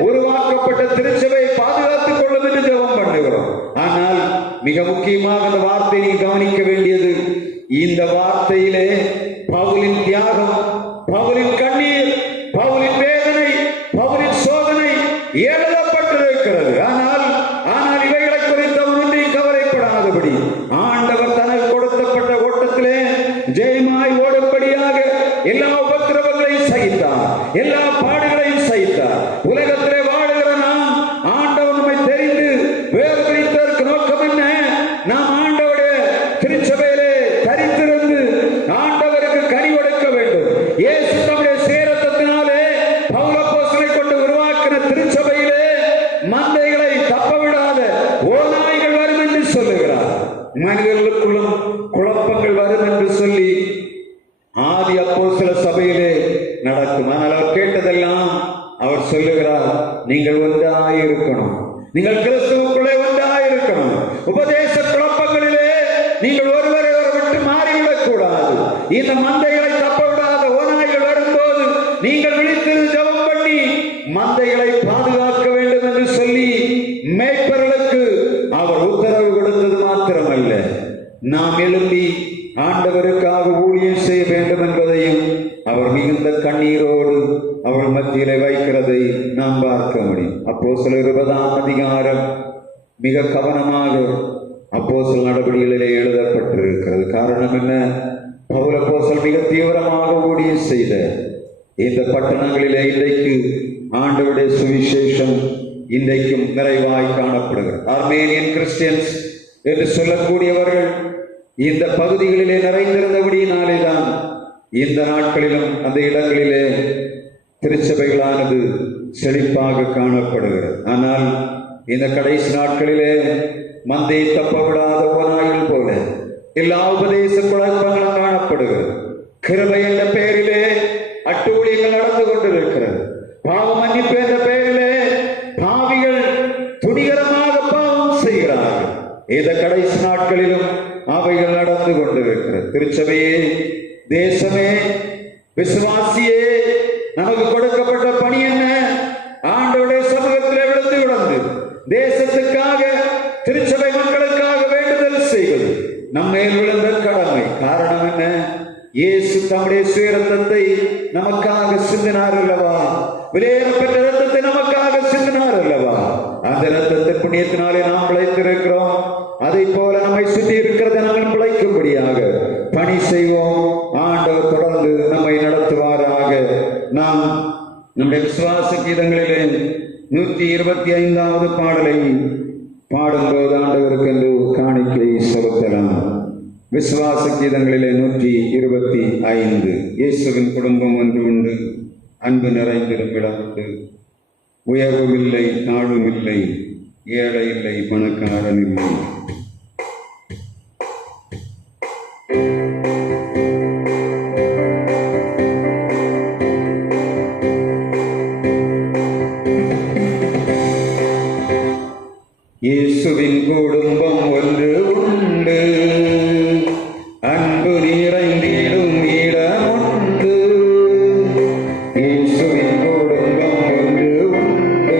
உருவாக்கப்பட்ட திருச்சபையை பாதுகாத்துக் கொள்ளும் என்று ஜெபம் பண்ணுகிறோம். ஆனால் மிக முக்கியமாக அந்த வார்த்தையை நீ கவனிக்க வேண்டியது, இந்த வார்த்தையிலே பவுலின் தியாகம், பவுலின் கண்ணீர், பவுலின் வேதனை, பவுலின் சோதனை எழுதப்பட்டிருக்கிறது. ஆனால் இவைகளை குறித்து அவன் ஒன்றையும் கவலைப்படாதபடி ஆண்டவர் தனக்கு கொடுக்கப்பட்ட ஓட்டத்திலே ஜெயமாய் ஓடும்படியாக எல்லா உபத்திரவங்களையும் சகித்தார், எல்லா பாடுகளையும் சகித்தார். உலகத்திலே வாழுகிற நாம் ஆண்டவர் நம்மை தெரிந்து வேறு பிரித்ததற்கு நோக்கம் என்ன? நாம் ஆண்டவருடைய திருச்சபையிலே தரித்திருந்து ஆண்டவருக்கு கனி கொடுக்க வேண்டும். இயேசு தம்முடைய சுயரத்தத்தினாலே பவுல் அப்போஸ்தலனை கொண்டு உருவாக்கின திருச்சபையிலே மந்தைகளை தப்ப விடாத ஓநாய்கள் வரும் என்று சொல்லுகிறார். மனிதர்களுக்குள்ளும் குழப்பங்கள் வரும் என்று சொல்லி ஆதி அப்போஸ்தல சபையிலே நடக்கும். ஆனால் அவர் கேட்டதெல்லாம் அவர் சொல்லுகிறார், நீங்கள் ஒன்றாயிருக்கணும், நீங்கள் கிறிஸ்துவுக்குள்ளே ஒன்றாயிருக்கணும். உபதேச குழப்பங்களிலே நீங்கள் ஒருவரை விட்டு மாறிவிடக் கூடாது. இந்த மந்தைகளை தப்ப விடாத ஓநாய்கள் வரும்போது நீங்கள் விழித்திருந்து ஜெபம் பண்ணி மந்தைகளை பாதுகாக்க வேண்டும் என்று சொல்லி மேய்ப்பர்களுக்கு அவர் உத்தரவு கொடுத்தது மாத்திரமல்ல, நாம் எழும்பி ஆண்டவருக்காக ஊழியம் செய்ய வேண்டும் என்பதையும் அவர் மிகுந்த கண்ணீரோடு அவர் மத்தியிலே வைக்கிறதை நாம் பார்க்க முடியும். அப்போஸ்தலர் 20ஆம் அதிகாரம் மிக கவனமாக அப்போஸ்தலர் நடபடிகளிலே எழுதப்பட்டிருக்கிறது. காரணம் என்ன? பவுல் அப்போஸ்தலன் மிக தீவிரமாக ஊழியம் செய்த இந்த பட்டணங்களிலே இன்றைக்கு ஆண்டவருடைய சுவிசேஷம் இன்றைக்கும் நிறைவாய் காணப்படுகிறது. ஆர்மேனியன் கிறிஸ்டியன்ஸ் என்று சொல்லக்கூடியவர்கள் இந்த பகுதிகளிலே நிறைந்திருந்தபடியினாலேதான் இந்த நாட்களிலும் அந்த இடங்களிலே திருச்சபைகளானது செழிப்பாக காணப்படுகிறது. ஆனால் இந்த கடைசி நாட்களிலே மந்தை தப்ப விடாத ஓநாய்கள் போல எல்லா உபதேச குழப்பங்களும் காணப்படுகிறது. கிருபை என்ற பெயரிலே அட்டூழியங்கள் நடந்து கொண்டிருக்கிறது. பாவ மன்னிப்பு என்ற பெயரிலே பாவிகள் துணிகரமாக பாவம் செய்கிறார்கள். இந்த கடைசி நாட்களிலும் அவைகள் நடந்து நடந்து கொண்டிருக்கிற திருச்சபையே, தேசமே, விசுவாசியே, நமக்கு கொடுக்கப்பட்ட பணி என்ன? ஆண்டவருடைய சமூகத்தில் விழுந்து கிடந்து தேசத்துக்காக, திருச்சபை மக்களுக்காக வேண்டுதல் செய்வது நம்மேல் விழுந்த கடமை. காரணம் என்ன? இயேசு தம்முடைய சுயரத்தத்தை நமக்காக சிந்தினார் அல்லவா? விலையேறப்பட்ட ரத்தத்தை நமக்காக சிந்தினார் அல்லவா? அந்த ரத்தத்தை புண்ணியத்தினாலே நாம் பிழைத்திருக்கிறோம். அதை போல நம்மை சுற்றி இருக்கிறத நாங்கள் பிழைக்கும்படியாக பணி செய்வோம். ஆண்டவர் தொடர்ந்து நம்மை நடத்துவாராக. நாம் நம்முடைய விசுவாச கீதங்களிலே 125வது பாடலை பாடும்போது ஆண்டவருக்கு என்று காணிக்கை செலுத்தலாம். விசுவாச கீதங்களிலே 125. இயேசுவின் குடும்பம் ஒன்று உண்டு, அன்பு நிறைந்திடும் இடம் உண்டு. உயர்வும் இல்லை, தாழ்வும் இல்லை, ஏழை இல்லை, பணக்காரன் இல்லை. இயேசுவின் குடும்பம் ஒன்று உண்டு, அன்பு நிறைந்திடும் இடம் உண்டு. இயேசுவின் குடும்பம் ஒன்று உண்டு,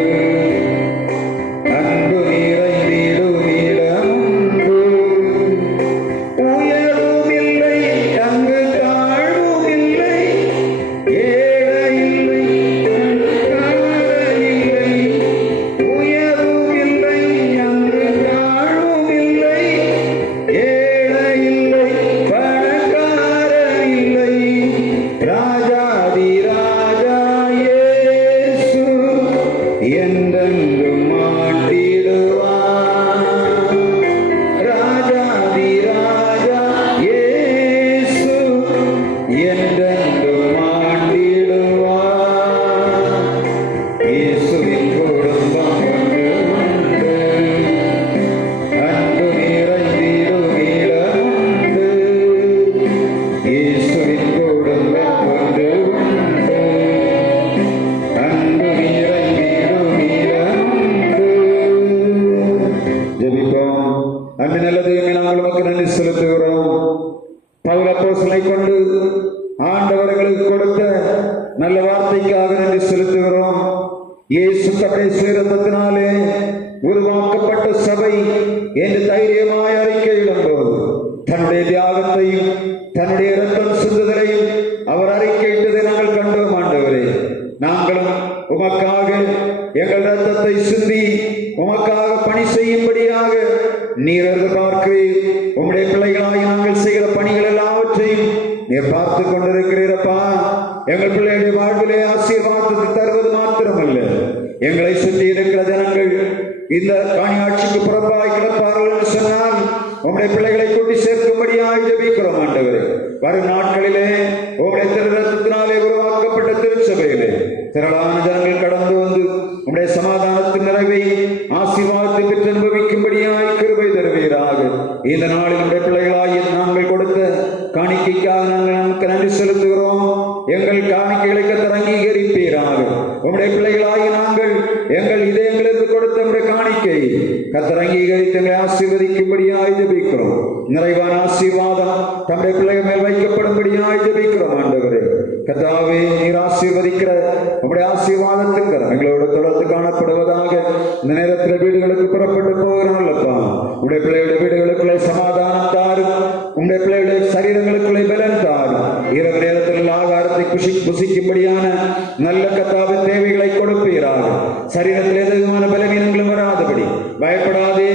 அன்பு நிறைந்திடும் இடம் உண்டு. உயர்வும் இல்லை, அங்கு தாழ்வும் இல்லை, ஏழை இல்லை, பணக்காரன் இல்லை. உயர்வும் இல்லை, அங்கு தாழ்வும் இல்லை, ஏழை இல்லை, பணக்காரன் இல்லை. ராஜாதி ராஜா இயேசு என்றென்றும் ஆட்டிடுவார். ராஜாதி ராஜா இயேசு என்றென்றும் ஆட்டிடுவார். இயேசுவின் குடும்பம் ஒன்று உண்டு, அன்பு நிறைந்திடும் இடம் உண்டு. இயேசுவின் குடும்பம் ஒன்று உண்டு, அன்பு நிறைந்திடும் இடம் உண்டு. ஜெபிப்போம். அன்பு நல்ல தெய்வமே, நாங்கள் உமக்கு நன்றி செலுத்துகிறோம். பவுல் அப்போஸ்தலனை கொண்டு ஆண்டவர்களுக்கு கொடுத்த நல்ல வார்த்தைக்காக நன்றி செலுத்துகிறோம். இயேசு தம்முடைய சுயரத்தத்தினாலே உருவாக்கப்பட்ட சபை என்று தைரியமாய் அறிக்கையிடும்போது தன்னுடைய தியாகத்தையும் தன்னுடைய இரத்தம் சிந்துதலையும் அவர் அறிக்கையிட்டதை நாங்கள் கண்டோம். ஆண்டவரே, நாங்களும் உமக்காக எங்கள் இரத்தத்தை சிந்தி உமக்காக பணி செய்யும்படியாக நீர் எதிர்பார்க்கிறீர். உம்முடைய பிள்ளைகளாய் நாங்கள் செய்கிற பணிகள் எல்லாவற்றையும் நீர் பார்த்து கொண்டிருக்கிறீரப்பா. எங்கள் பிள்ளைகளுடைய வாழ்விலே ஆசீர்வாதத்தை தருவது மாத்திரமல்ல, எங்களை சுற்றி இருக்கிற ஜனங்கள் இந்த காணியாட்சிக்கு புறம்பாய் கிடப்பார்கள் என்று சொன்னால் உம்முடைய பிள்ளைகளை கூட்டி சேர்க்கும்படியாக ஜெபிக்கிறோம். ஆண்டவரே, வரும் நாட்களிலே உம்முடைய திருரத்தத்தினாலே உருவாக்கப்பட்ட திருச்சபையிலே திரளான ஜனங்கள் கடந்து வந்து உம்முடைய சமாதானத்தின் நிறைவை ஆசீர்வாதத்தை பெற்று அனுபவிக்கும்படியாய் கிருபை தருவீராக. இந்த நாளில் நம்முடைய பிள்ளைகளாய் நாங்கள் கொடுத்த காணிக்கைக்காக நாங்கள் நமக்கு நன்றி செலுத்துகிறோம். எங்கள் காணிக்கைகளை கர்த்தர் அங்கீகரிப்பீராக. உம்முடைய பிள்ளைகளாகி நாங்கள் எங்கள் இதயங்களுக்கு கொடுத்த நம்முடைய காணிக்கை கர்த்தர் அங்கீகரித்து எங்களை ஆசீர்வதிக்கும்படியாய் ஜெபிக்கிறோம். நிறைவான ஆசீர்வாதம் தம்முடைய பிள்ளைகள் மேல் வைக்கப்படும்படியாய் ஜெபிக்கிறோம். ஆண்டவரே கர்த்தாவே, நீர் ஆசீர்வதிக்கிற உம்முடைய ஆசீர்வாதத்துக்கு எங்களோட தொடர்ந்து காணப்படுவதாக. இந்த நேரத்தில் வீடுகளுக்கு புறப்பட்டு போகிறோம்லப்பா, உடைய பிள்ளைகளுடைய வீடுகளுக்குள்ளே சமாதானம் தாரும், உடைய பிள்ளைகளுடைய சரீரங்களுக்குள்ளே பலன் தாரும். இரவு நேரத்தில் ஆகாரத்தை புசிக்கும்படியான நல்ல கர்த்தாவின் தேவைகளை கொடுப்பீராக. சரீரத்தில் எதுமான பலவீனங்களும் வராதபடி பயப்படாதே,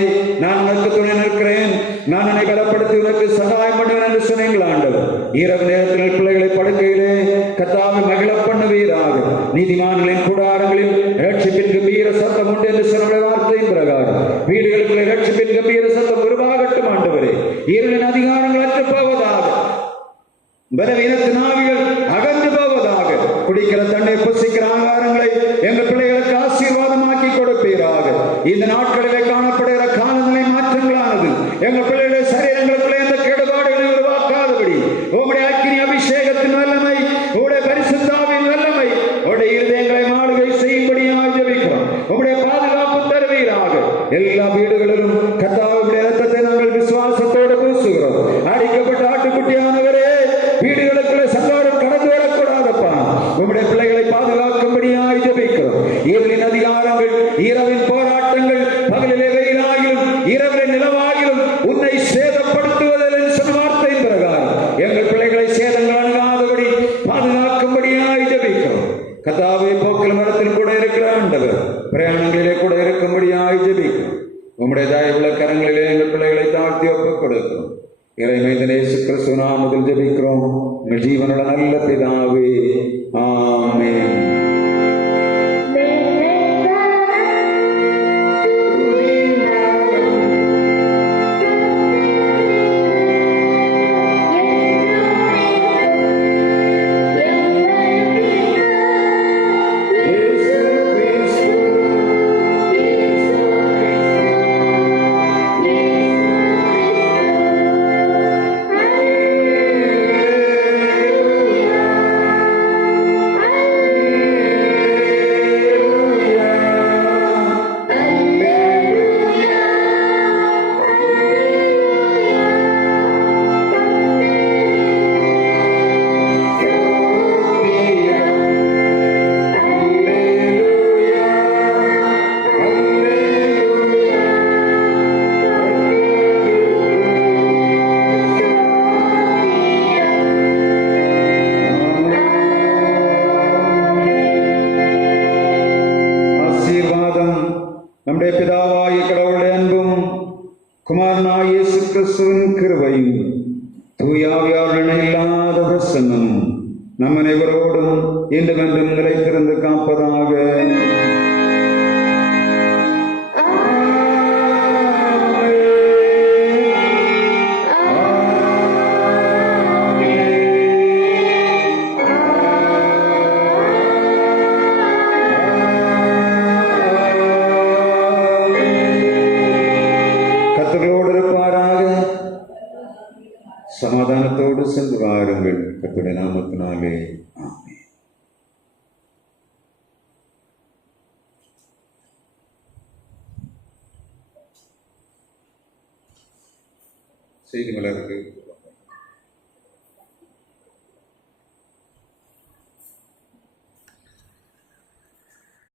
நான் உனக்கு துணை நிற்கிறேன், நான் என்னை பலப்படுத்தி உனக்கு சகாயம் பண்ணுவேன் என்று சொன்னீங்கள். ஆண்டவர், இரவு நேரத்தில் பிள்ளைகளை படுக்கையிலே கர்த்தாவை மகிழ பண்ணுவீராக. நீதிமான்களின் கூடாரங்களில் ரட்சிப்பின் கம்பீர சத்தம் உண்டு என்று சொன்ன வார்த்தையின் பிரகாரம் வீடுகளுக்குள்ளே ரட்சிப்பின் கம்பீர சத்தம் உருவாகட்டும். ஆண்டவரே, இருளின் அதிகாரங்கள் அற்று போவதாக, பலவீனத்தின் ஆவிகள் அகன்று போவதாக. குடிக்கிற தண்ணீர், புசிக்கிற ஆகாரங்களை எங்கள் பிள்ளைகளுக்கு ஆசீர்வாதமாக்கி கொடுப்பீராக. இந்த நாட்களிலே காணப்படுகிற காலநிலை மாற்றங்களானது எங்கள் பிள்ளைகளுடைய சரீரங்களுக்குள்ளே எந்த கெடுபாடுகளை உருவாக்காதபடி உம்முடைய அக்கினி அபிஷேகத்தின் வல்லமை, உம்முடைய பரிசுத்தாவின் வல்லமை உம்முடைய இருதயங்களை மாளுகை செய்யும்படியாக ஜெபிக்கிறோம். உம்முடைய பாதுகாப்பு தருவீராக. எல்லா வீடுகளிலும் கர்த்தாவுடைய இரத்தத்தை நாங்கள் விசுவாசத்தோடு பூசுகிறோம். அடிக்க எங்களை மைந்தன் இயேசு கிறிஸ்து நாமத்தில் ஜெபிக்கிறோம் எங்கள் ஜீவனுள்ள நல்ல பிதாவே, ஆமென். நம்முடைய பிதாவாகிய கடவுளுடைய அன்பும் குமாரனாகிய இயேசு கிறிஸ்துவின் கிருபையும் தூய ஆவியாருடன் இல்லாத பிரசன்னமும் நம் அனைவரோடும் இன்றுமென்றும் நிலைத்திருந்து காப்பதாக. சமாதானத்தோடு சென்று வாருங்கள். கர்த்தருடைய நாமத்தினாலே ஆமென். செய்தி மலருக்கு